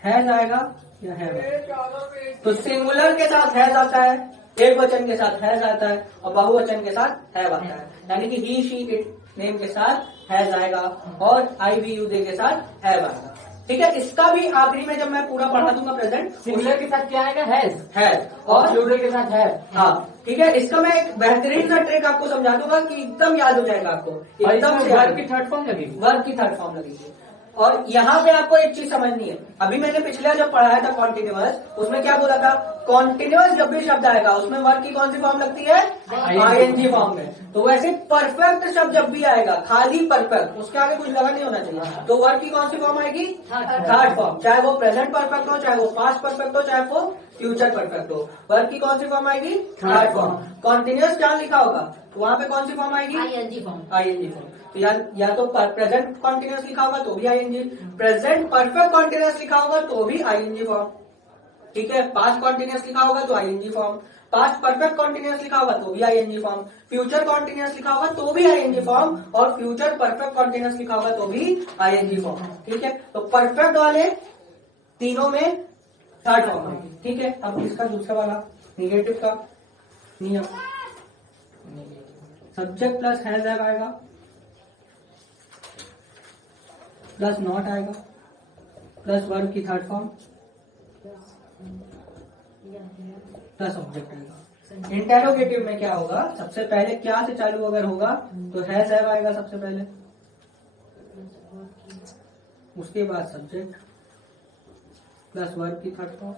हैज आएगा या हैव आएगा? तो सिंगुलर के साथ हैज आता है, एक वचन के साथ हैज आता है और बहुवचन के साथ हैव आता है। यानी कि ही शी इट नेम के साथ हैज आएगा और आई वी यू दे के साथ हैव आएगा। ठीक है? इसका भी आखिरी में जब मैं पूरा पढ़ा दूंगा प्रेजेंट, सिंगुलर के साथ क्या आएगा? हैज और प्लूरल के साथ है। हाँ। ठीक है? इसका मैं एक बेहतरीन सा ट्रिक आपको समझा दूंगा कि एकदम याद हो जाएगा आपको। और एकदम इसमें से वर्ब की थर्ड फॉर्म लगेगी। वर्ब की थर्ड फॉर्म लगेगी। और यहाँ पे आपको एक चीज समझनी है। अभी मैंने पिछले जब पढ़ाया था कॉन्टिन्यूअस, उसमें क्या बोला था? कॉन्टिन्यूअस जब भी शब्द आएगा उसमें वर्ब की कौन सी फॉर्म लगती है? आईएनजी फॉर्म में। तो वैसे परफेक्ट शब्द जब भी आएगा, खाली परफेक्ट, उसके आगे कुछ लगा नहीं होना चाहिए, तो वर्ब की कौन सी फॉर्म आएगी? Third form. चाहे वो प्रेजेंट परफेक्ट हो, चाहे वो पास्ट परफेक्ट हो, चाहे वो फ्यूचर परफेक्ट हो, वर्ब की कौन सी फॉर्म आएगी? Third form. कॉन्टिन्यूअस क्या लिखा होगा तो वहां पे कौन सी फॉर्म आएगी? ING form. ING form. तो या तो प्रेजेंट कॉन्टिन्यूअस लिखा होगा तो भी आईएनजी, प्रेजेंट परफेक्ट कॉन्टिन्यूअस लिखा होगा तो भी आईएनजी फॉर्म। ठीक है? पास्ट कॉन्टिन्यूअस लिखा होगा तो ING form, past perfect continuous लिखा होगा तो भी आईएनजी फॉर्म, फ्यूचर कॉन्टिन्यूअस लिखा होगा तो भी आईएनजी फॉर्म और फ्यूचर परफेक्ट कॉन्टिन्यूअस लिखा होगा तो भी आईएनजी फॉर्म। ठीक है? तो परफेक्ट वाले तीनों में थर्ड फॉर्म है। ठीक है? अब इसका दूसरा वाला निगेटिव का नियम, सब्जेक्ट प्लस हैज आएगा प्लस नॉट आएगा प्लस वर्ब की थर्ड फॉर्म प्लस ऑब्जेक्ट आएगा। इंटेरोगेटिव में क्या होगा? सबसे पहले क्या से चालू अगर होगा तो हैज हैव आएगा सबसे पहले, उसके बाद सब्जेक्ट प्लस वर्ब की थर्ड फॉर्म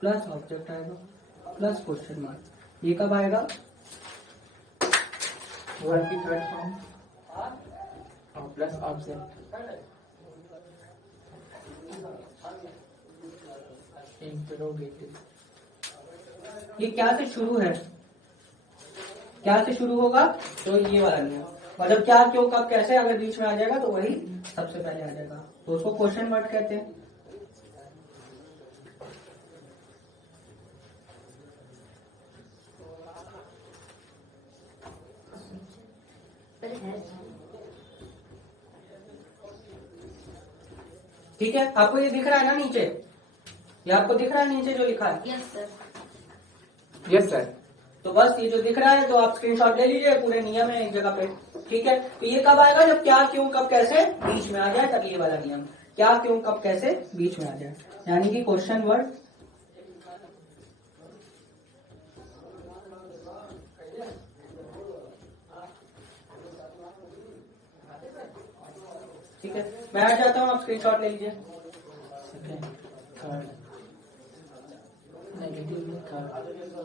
प्लस ऑब्जेक्ट आएगा प्लस क्वेश्चन मार्क। ये कब आएगा? वर्ब की थर्ड फॉर्म और प्लस ऑब्जेक्ट। इंटरोगेटिव ये क्या से शुरू है? क्या से शुरू होगा? तो ये वाला नियम। मतलब क्या, क्यों, कब, कैसे अगर बीच में आ जाएगा तो वही सबसे पहले आ जाएगा, तो उसको क्वेश्चन वर्ड कहते हैं। ठीक है? आपको ये दिख रहा है ना नीचे? ये आपको दिख रहा है नीचे जो लिखा है? Yes sir. Yes sir. तो बस ये जो दिख रहा है तो आप स्क्रीनशॉट ले लीजिए, पूरे नियम है एक जगह पे। ठीक है, तो ये कब आएगा, जब क्या क्यों कब कैसे बीच में आ जाए, तब ये वाला नियम क्या क्यों कब कैसे बीच में आ जाए, यानी कि क्वेश्चन वर्ड ठीक है। मैं आ जाता हूँ, आप स्क्रीनशॉट ले लीजिए।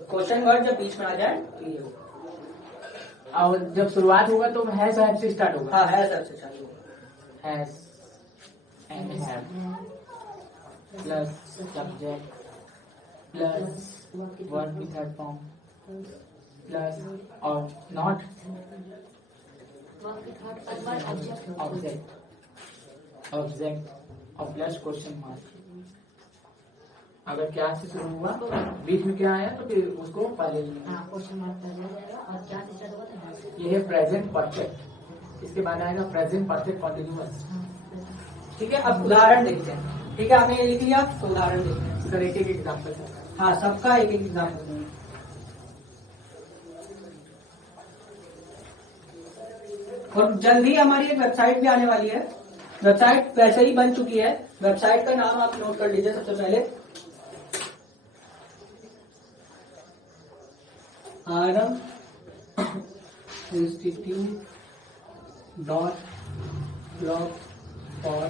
क्वेश्चन वर्ड जब बीच में आ जाए तो ये होगा। और जब शुरुआत होगा तो हैज हैव से स्टार्ट होगा। हाँ, है सबसे चालू होगा। Has and have plus subject plus verb की थर्ड फॉर्म प्लस और नॉट ऑब्जेक्ट और प्लस क्वेश्चन मार्क। अगर क्या से शुरू हुआ तो बीच में क्या आया तो फिर उसको पहले क्वेश्चन मार्क पहले जाएगा और क्या से स्टार्ट होगा तो से। ये है प्रेजेंट परफेक्ट, इसके बाद आएगा प्रेजेंट परफेक्ट कॉन्टिन्यूअस। ठीक है, अब उदाहरण देखते हैं। ठीक है, आपने ये लिख लिया तो उदाहरण देखते हैं। सर एक एक एग्जाम्पल है। हाँ, सबका एक एक एग्जाम्पल देंगे। और जल्दी हमारी एक वेबसाइट भी आने वाली है। वेबसाइट वैसे ही बन चुकी है। वेबसाइट का नाम आप नोट कर लीजिए सबसे पहले, आरम इंस्टीट्यूट .blogspot.com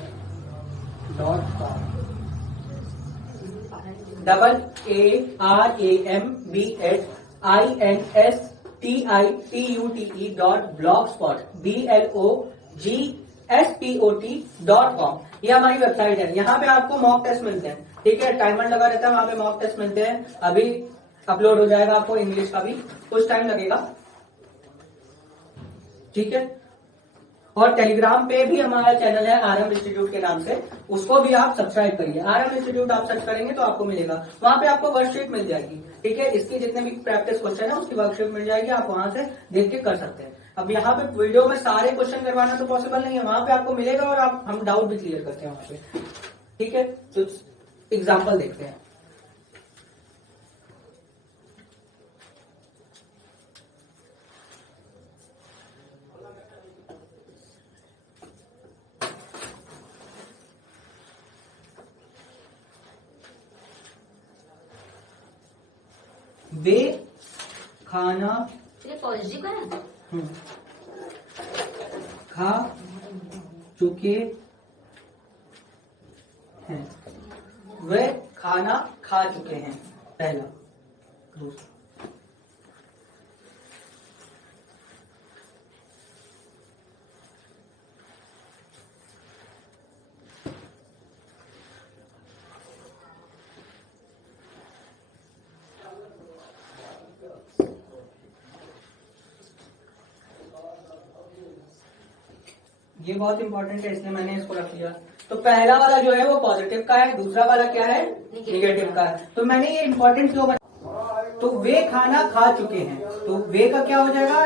ARAMBINSTITUT.blogspot.com ये हमारी वेबसाइट है। यहाँ पे आपको मॉक टेस्ट मिलते हैं। ठीक है, टाइमर लगा रहता है, वहां पे मॉक टेस्ट मिलते हैं। अभी अपलोड हो जाएगा, आपको इंग्लिश का भी कुछ टाइम लगेगा। ठीक है, और टेलीग्राम पे भी हमारा चैनल है आरएम इंस्टीट्यूट के नाम से, उसको भी आप सब्सक्राइब करिए। आरएम इंस्टीट्यूट आप सर्च करेंगे तो आपको मिलेगा, वहां पे आपको वर्कशीट मिल जाएगी। ठीक है, इसकी जितने भी प्रैक्टिस क्वेश्चन है उसकी वर्कशीट मिल जाएगी, आप वहां से देख के कर सकते हैं। अब यहाँ पे वीडियो में सारे क्वेश्चन करवाना तो पॉसिबल नहीं है, वहां पे आपको मिलेगा और आप हम डाउट भी क्लियर करते हैं वहां पे। ठीक है, तो एग्जाम्पल देखते हैं। वे खाना पॉजिटिव का है। खा चुके हैं। वे खाना खा चुके हैं, पहला। दूसरा, ये बहुत इंपॉर्टेंट है इसलिए मैंने इसको रख लिया। तो पहला वाला जो है वो पॉजिटिव का है, दूसरा वाला क्या है, निगेटिव का है। तो मैंने ये इंपॉर्टेंट क्यों बना, तो वे खाना खा चुके हैं, तो वे का क्या हो जाएगा,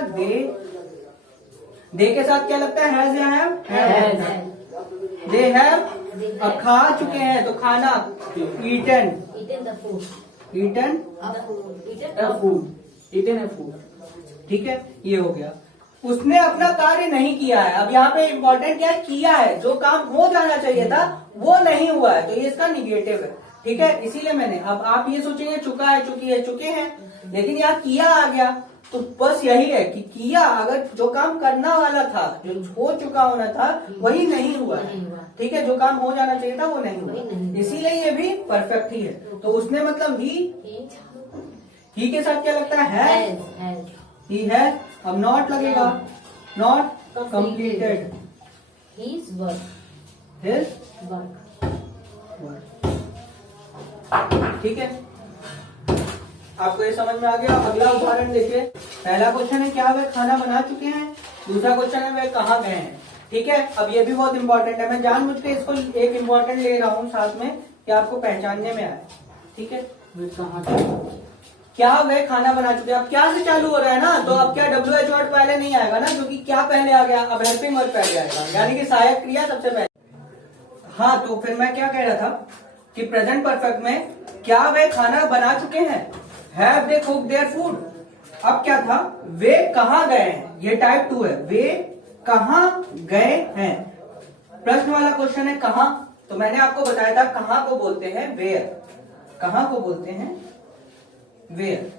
दे के साथ क्या लगता है, हैज या हैव, दे हैव। अब खा चुके हैं तो खाना, ईटन फूड। ठीक है, ये हो गया। उसने अपना कार्य नहीं किया है। अब यहाँ पे इम्पोर्टेंट क्या है, किया है। जो काम हो जाना चाहिए था वो नहीं हुआ है, तो ये इसका निगेटिव है। ठीक है, इसीलिए मैंने, अब आप ये सोचेंगे चुका है, चुकी है, चुके हैं, लेकिन यहाँ किया आ गया। तो बस यही है कि किया, अगर जो काम करना वाला था, जो हो चुका होना था, वही नहीं हुआ है। ठीक है, जो काम हो जाना चाहिए था वो नहीं हुआ, इसीलिए ये भी परफेक्ट ही है। तो उसने मतलब ही के साथ क्या लगता है, ही है। अब नॉट लगेगा, नॉट कंप्लीटेड His work. ठीक है, आपको ये समझ में आ गया। अगला उदाहरण देखिए। पहला क्वेश्चन है क्या वे खाना बना चुके हैं, दूसरा क्वेश्चन है वे कहाँ गए हैं। ठीक है, अब ये भी बहुत इंपॉर्टेंट है। मैं जानबूझ के इसको एक इंपॉर्टेंट ले रहा हूँ साथ में कि आपको पहचानने में आए। ठीक है, वे कहाँ गए, क्या वे खाना बना चुके हैं। अब क्या से चालू हो रहा है ना, तो अब क्या WH वर्ड पहले नहीं आएगा ना, क्योंकि क्या पहले आ गया, अब हेल्पिंग वर्ड पहले आएगा, यानी कि सहायक क्रिया सबसे पहले। हाँ, तो फिर मैं क्या कह रहा था कि प्रेजेंट परफेक्ट में क्या वे खाना बना चुके हैं, have they cook their food. अब क्या था, वे कहाँ गए हैं, ये टाइप 2 है, वे कहाँ गए हैं। प्रश्न वाला क्वेश्चन है कहाँ, तो मैंने आपको बताया था कहाँ को बोलते हैं वेयर, कहाँ को बोलते हैं वेयर।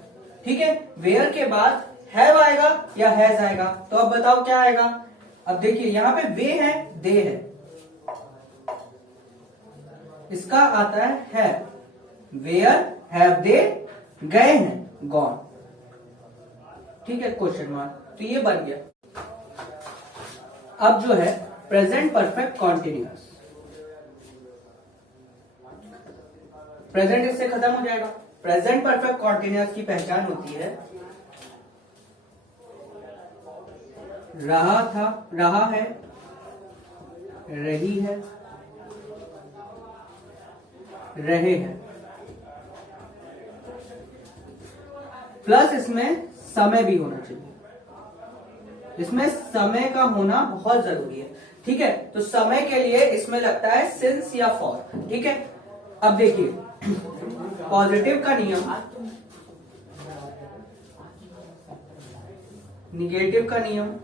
ठीक है, वेयर के बाद हैव आएगा या हैज आएगा, तो अब बताओ क्या आएगा। अब देखिए यहां पे वे है, दे है, इसका आता है वेयर हैव दे गए हैं, गॉन। ठीक है, क्वेश्चन मार्क, तो ये बन गया। अब जो है प्रेजेंट परफेक्ट कॉन्टिन्यूअस, प्रेजेंट इससे खत्म हो जाएगा। प्रेजेंट परफेक्ट कॉन्टिन्यूअस की पहचान होती है रहा था, रहा है, रही है, रहे हैं, प्लस इसमें समय भी होना चाहिए, इसमें समय का होना बहुत जरूरी है। ठीक है, तो समय के लिए इसमें लगता है सिंस या फॉर। ठीक है, अब देखिए पॉजिटिव का नियम, निगेटिव का नियम,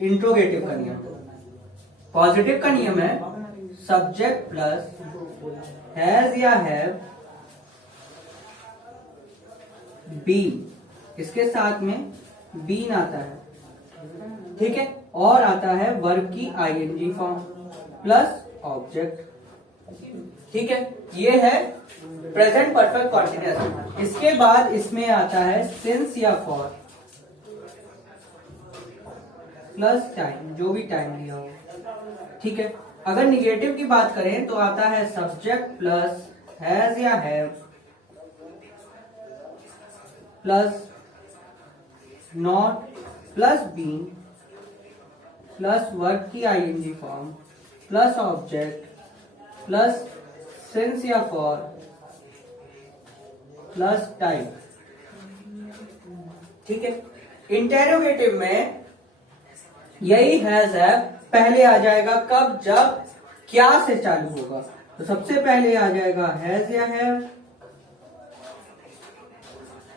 इंट्रोगेटिव का नियम। पॉजिटिव का नियम है सब्जेक्ट प्लस हैज या हैव बीन, इसके साथ में बीन आता है। ठीक है, और आता है वर्ब की आईएनजी फॉर्म प्लस ऑब्जेक्ट। ठीक है, ये है प्रेजेंट परफेक्ट कॉन्टिन्यूअस। इसके बाद इसमें आता है सिंस या फॉर प्लस टाइम, जो भी टाइम लिया हो। ठीक है, अगर निगेटिव की बात करें तो आता है सब्जेक्ट प्लस हैज या have plus not plus been plus verb की ING form plus object plus since या फॉर प्लस टाइम। ठीक है, इंटेरोगेटिव में यही हैज हैव पहले आ जाएगा, कब, जब क्या से चालू होगा। तो सबसे पहले आ जाएगा हैज या हैव,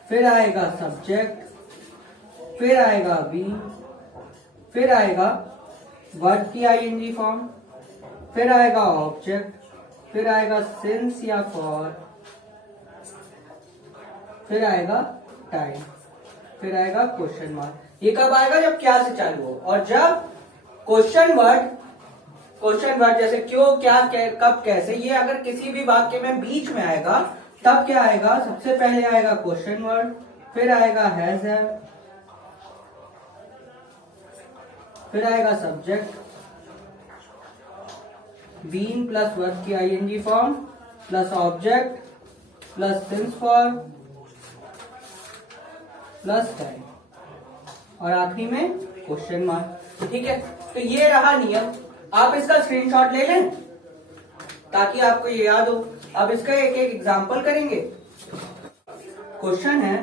फिर आएगा सब्जेक्ट, फिर आएगा बी, फिर आएगा वर्ब की आईएनजी फॉर्म, फिर आएगा ऑब्जेक्ट, फिर आएगा सिंस या फॉर, फिर आएगा टाइम, फिर आएगा क्वेश्चन मार्क। ये कब आएगा, जब क्या से चालू हो। और जब क्वेश्चन वर्ड जैसे क्यों, क्या, कब, कैसे, ये अगर किसी भी वाक्य में बीच में आएगा तब क्या आएगा, सबसे पहले आएगा क्वेश्चन वर्ड, फिर आएगा हैज हैव, फिर आएगा सब्जेक्ट, बीन प्लस वर्ब की ING form plus object plus since for plus time, और आखिरी में क्वेश्चन मार्क। ठीक है, तो ये रहा नियम। आप इसका स्क्रीनशॉट ले लें ताकि आपको ये याद हो। अब इसका एक एक एग्जांपल करेंगे। क्वेश्चन है,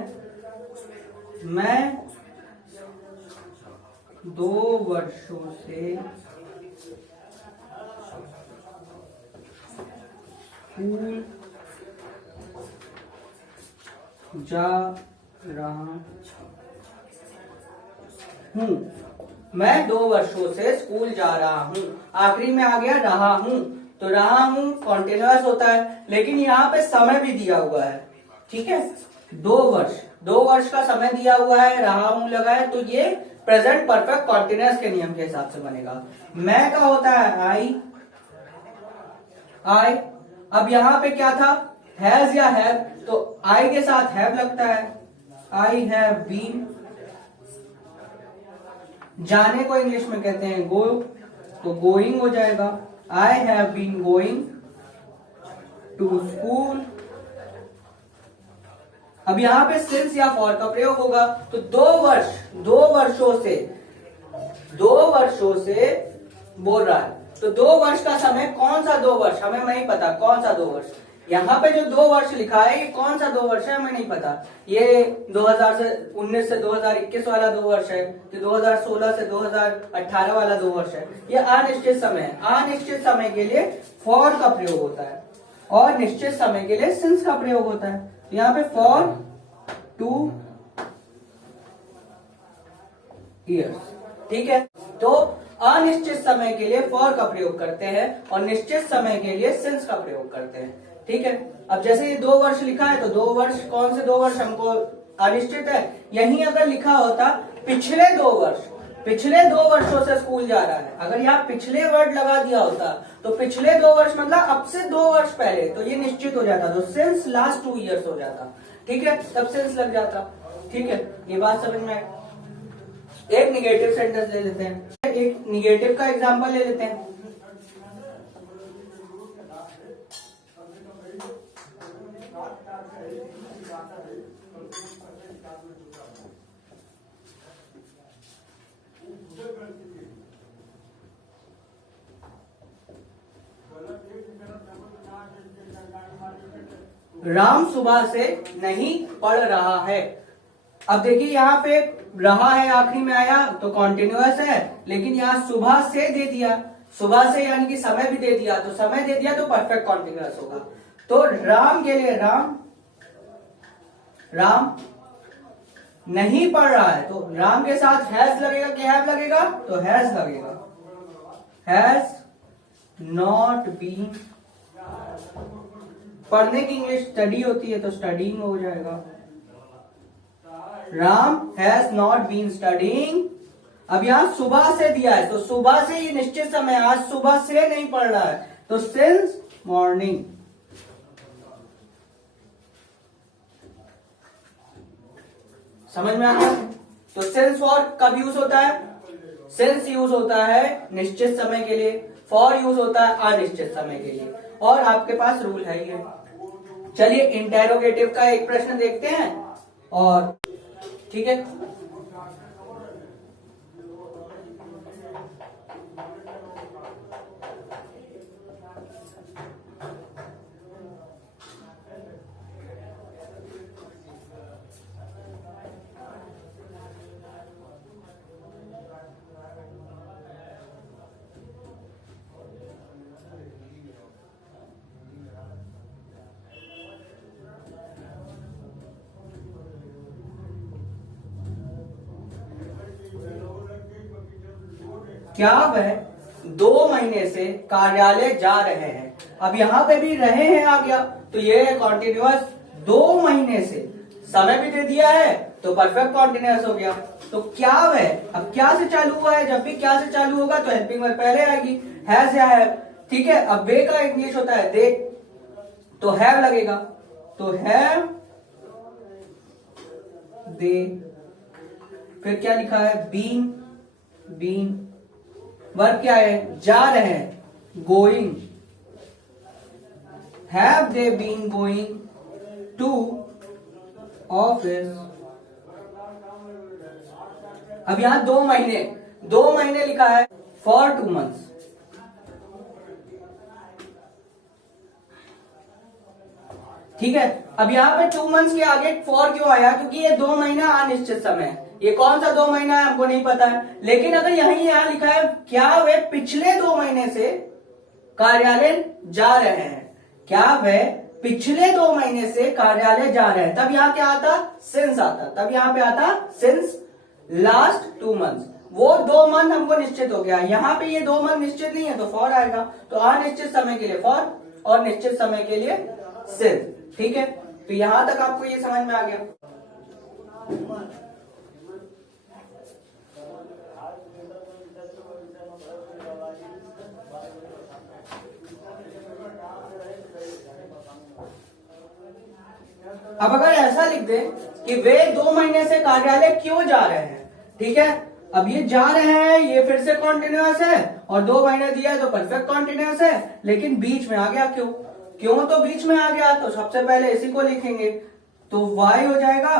मैं 2 वर्षों से स्कूल जा रहा हूं। मैं 2 वर्षों से स्कूल जा रहा हूं। आखिरी में आ गया रहा हूं, तो रहा हूं कॉन्टिन्यूअस होता है, लेकिन यहाँ पे समय भी दिया हुआ है। ठीक है, 2 वर्ष का समय दिया हुआ है, रहा हूं लगा है, तो ये प्रेजेंट परफेक्ट कॉन्टिन्यूअस के नियम के हिसाब से बनेगा। मैं का होता है आई। अब यहाँ पे क्या था, हैज या हैव, तो आई के साथ हैव लगता है, आई हैव बीन। जाने को इंग्लिश में कहते हैं गो, तो गोइंग हो जाएगा, I have been going to school. अब यहां पे सिंस या फॉर का प्रयोग होगा, तो 2 वर्षों से बोल रहा है, तो 2 वर्ष का समय, कौन सा 2 वर्ष, हमें नहीं पता कौन सा 2 वर्ष। यहाँ पे जो 2 वर्ष लिखा है ये कौन सा 2 वर्ष है हमें नहीं पता। ये 2019 से 2021 वाला 2 वर्ष है, तो 2016 से 2018 वाला 2 वर्ष है। ये अनिश्चित समय है। अनिश्चित समय के लिए फॉर का प्रयोग होता है और निश्चित समय के लिए सिंस का प्रयोग होता है। यहाँ पे फॉर 2 years, ठीक है। तो अनिश्चित समय के लिए फॉर का प्रयोग करते हैं और निश्चित समय के लिए सिंस का प्रयोग करते हैं, ठीक है। अब जैसे ये 2 वर्ष लिखा है तो 2 वर्ष, कौन से 2 वर्ष हमको अनिश्चित है। यहीं अगर लिखा होता पिछले 2 वर्ष, पिछले 2 वर्षों से स्कूल जा रहा है, अगर यहाँ पिछले वर्ड लगा दिया होता तो पिछले 2 वर्ष मतलब अब से 2 वर्ष पहले, तो ये निश्चित हो जाता, तो सिंस लास्ट 2 years हो जाता, ठीक है, तब सिंस लग जाता, ठीक है। ये बात समझ में आई। एक निगेटिव सेंटेंस ले लेते हैं, एक निगेटिव का एग्जांपल ले लेते हैं। राम सुबह से नहीं पढ़ रहा है। अब देखिए यहाँ पे रहा है आखिरी में आया तो कॉन्टिन्यूअस है, लेकिन यहाँ सुबह से दे दिया, सुबह से यानी कि समय भी दे दिया, तो समय दे दिया तो परफेक्ट कॉन्टिन्यूअस होगा। तो राम के लिए राम नहीं पढ़ रहा है, तो राम के साथ हैज लगेगा कि हैव लगेगा, तो हैज लगेगा। हैज नॉट बीन, पढ़ने की इंग्लिश स्टडी होती है तो स्टडीइंग हो जाएगा। Ram has not been studying. अब यहां सुबह से दिया है तो सुबह से ये निश्चित समय, आज सुबह से नहीं पढ़ रहा है तो सिंस मॉर्निंग। समझ में आ गया। तो सिंस फॉर कब यूज होता है, सिंस यूज होता है निश्चित समय के लिए, फॉर यूज होता है अनिश्चित समय के लिए, और आपके पास रूल है ये। चलिए इंटेरोगेटिव का एक प्रश्न देखते हैं और ठीक है। क्या वह 2 महीने से कार्यालय जा रहे हैं। अब यहाँ पे भी रहे हैं आ गया, तो ये कॉन्टिन्यूअस 2 महीने से, समय भी दे दिया है तो परफेक्ट कॉन्टिन्यूअस हो गया। तो क्या वह, अब क्या से चालू हुआ है, जब भी क्या से चालू होगा तो हेल्पिंग वर्ब पहले आएगी, हैज या हैव, ठीक है। अब वे का इंग्लिश होता है दे, तो हैव लगेगा, तो हैव दे। फिर क्या लिखा है, बीन, वर्ब क्या है, जा रहे हैं, going. Have they been going to office. अब यहां 2 महीने लिखा है, फॉर 2 months। ठीक है। अब यहाँ पे 2 months के आगे फॉर क्यों आया, क्योंकि ये 2 महीना अनिश्चित समय है। ये कौन सा 2 महीना है हमको नहीं पता है, लेकिन अगर यहाँ लिखा है क्या वे पिछले 2 महीने से कार्यालय जा रहे हैं, क्या वे पिछले 2 महीने से कार्यालय जा रहे हैं, तब यहाँ क्या आता, सिंस आता, तब यहाँ पे आता सिंस लास्ट 2 months। वो 2 मंथ हमको निश्चित हो गया, यहाँ पे ये 2 मंथ निश्चित नहीं है तो फॉर आएगा। तो अनिश्चित समय के लिए फॉर और निश्चित समय के लिए सिंस, ठीक है। तो यहां तक आपको ये समझ में आ गया। अब अगर ऐसा लिख दे कि वे 2 महीने से कार्यालय क्यों जा रहे हैं, ठीक है। अब ये जा रहे हैं, ये फिर से कॉन्टिन्यूअस है और 2 महीने दिया है तो परफेक्ट कॉन्टिन्यूअस है, लेकिन बीच में आ गया क्यों तो बीच में आ गया तो सबसे पहले इसी को लिखेंगे, तो वाई हो जाएगा,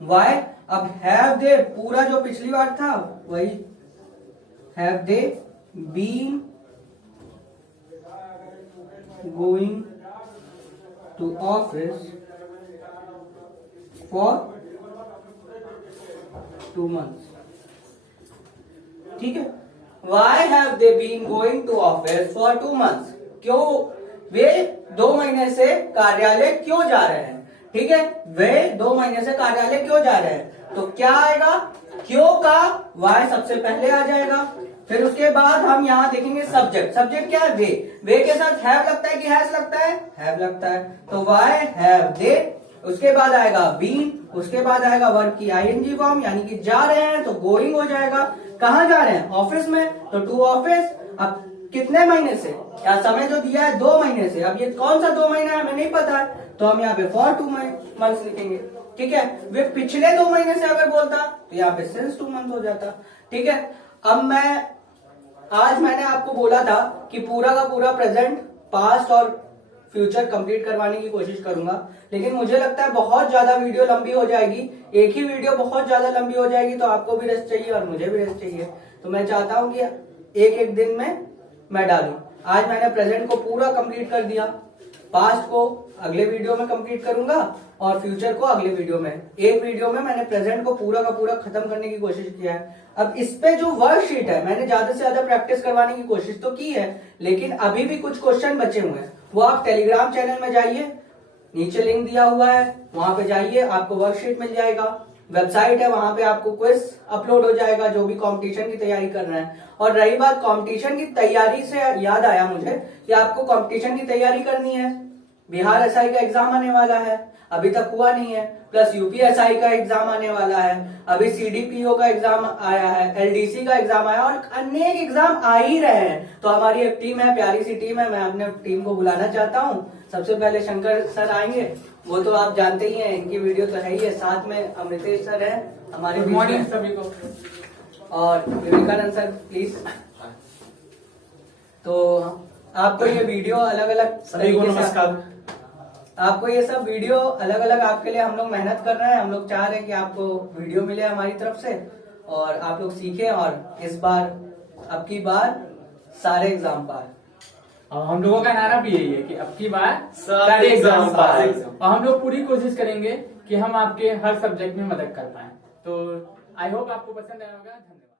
वाई। अब हैव दे, पूरा जो पिछली बार था वही, have they been going to office for 2 months. ठीक है, Why have they been going to office for 2 months? क्यों वे 2 महीने से कार्यालय क्यों जा रहे हैं? ठीक है, वे 2 महीने से कार्यालय क्यों जा रहे हैं? तो क्या आएगा? क्यों का वाई सबसे पहले आ जाएगा। फिर उसके बाद हम यहाँ देखेंगे सब्जेक्ट। सब्जेक्ट क्या है? वे के साथ हैव लगता है कि हैज लगता है? हैव लगता है। तो वाई हैव दे, उसके बाद आएगा बीन, उसके बाद आएगा वर्ब की आईएनजी फॉर्म, यानी कि जा रहे हैं तो गोइंग हो जाएगा। कहाँ जा रहे हैं? ऑफिस में, तो टू ऑफिस। अब कितने महीने से, क्या समय जो दिया है 2 महीने से। अब ये कौन सा 2 महीना है हमें नहीं पता है, तो हम यहाँ पे फॉर 2 मंथ्स लिखेंगे। ठीक है, वे पिछले 2 महीने से अगर बोलता तो यहाँ पे सिंस 2 मंथ हो जाता। ठीक है, अब मैंने आपको बोला था कि पूरा का पूरा प्रेजेंट, पास्ट और फ्यूचर कंप्लीट करवाने की कोशिश करूंगा, लेकिन मुझे लगता है बहुत ज्यादा वीडियो लंबी हो जाएगी। एक ही वीडियो बहुत ज्यादा लंबी हो जाएगी, तो आपको भी रेस्ट चाहिए और मुझे भी रेस्ट चाहिए। तो मैं चाहता हूं कि एक दिन में मैं डालूं। आज मैंने प्रेजेंट को पूरा कंप्लीट कर दिया, पास्ट को अगले वीडियो में कंप्लीट करूंगा और फ्यूचर को अगले वीडियो में। एक वीडियो में मैंने प्रेजेंट को पूरा का पूरा खत्म करने की कोशिश किया है। अब इस पे जो वर्कशीट है, मैंने ज्यादा से ज्यादा प्रैक्टिस करवाने की कोशिश तो की है, लेकिन अभी भी कुछ क्वेश्चन बचे हुए हैं। वो आप टेलीग्राम चैनल में जाइए, नीचे लिंक दिया हुआ है, वहां पे जाइए, आपको वर्कशीट मिल जाएगा। वेबसाइट है, वहां पे आपको क्विज अपलोड हो जाएगा जो भी कंपटीशन की तैयारी कर रहे हैं। और रही बात कंपटीशन की तैयारी से, याद आया मुझे कि आपको कंपटीशन की तैयारी करनी है। बिहार एसआई का एग्जाम आने वाला है, अभी तक हुआ नहीं है, प्लस यूपीएसआई का एग्जाम आने वाला है, अभी सीडीपीओ का एग्जाम आया है, एलडीसी का एग्जाम आया और अनेक एग्जाम आ ही रहे हैं। तो हमारी एक टीम है, प्यारी सी टीम है, मैं अपने टीम को बुलाना चाहता हूँ। सबसे पहले शंकर सर आएंगे, वो तो आप जानते ही हैं, इनकी वीडियो तो है ही है। साथ में अमृतेश सर है हमारे, गुड मॉर्निंग सभी को, और विवेकानंद सर प्लीज। तो आपको ये वीडियो अलग अलग सभी को नमस्कार। आपको ये सब वीडियो अलग अलग आपके लिए हम लोग मेहनत कर रहे हैं। हम लोग चाह रहे हैं कि आपको वीडियो मिले हमारी तरफ से और आप लोग सीखें, और इस बार, अब की बार सारे एग्जाम पार। और हम लोगों का नारा भी यही है कि अब की बार सारे एग्जाम पार। और हम लोग पूरी कोशिश करेंगे कि हम आपके हर सब्जेक्ट में मदद कर पाए। तो आई होप आपको पसंद आया होगा। धन्यवाद।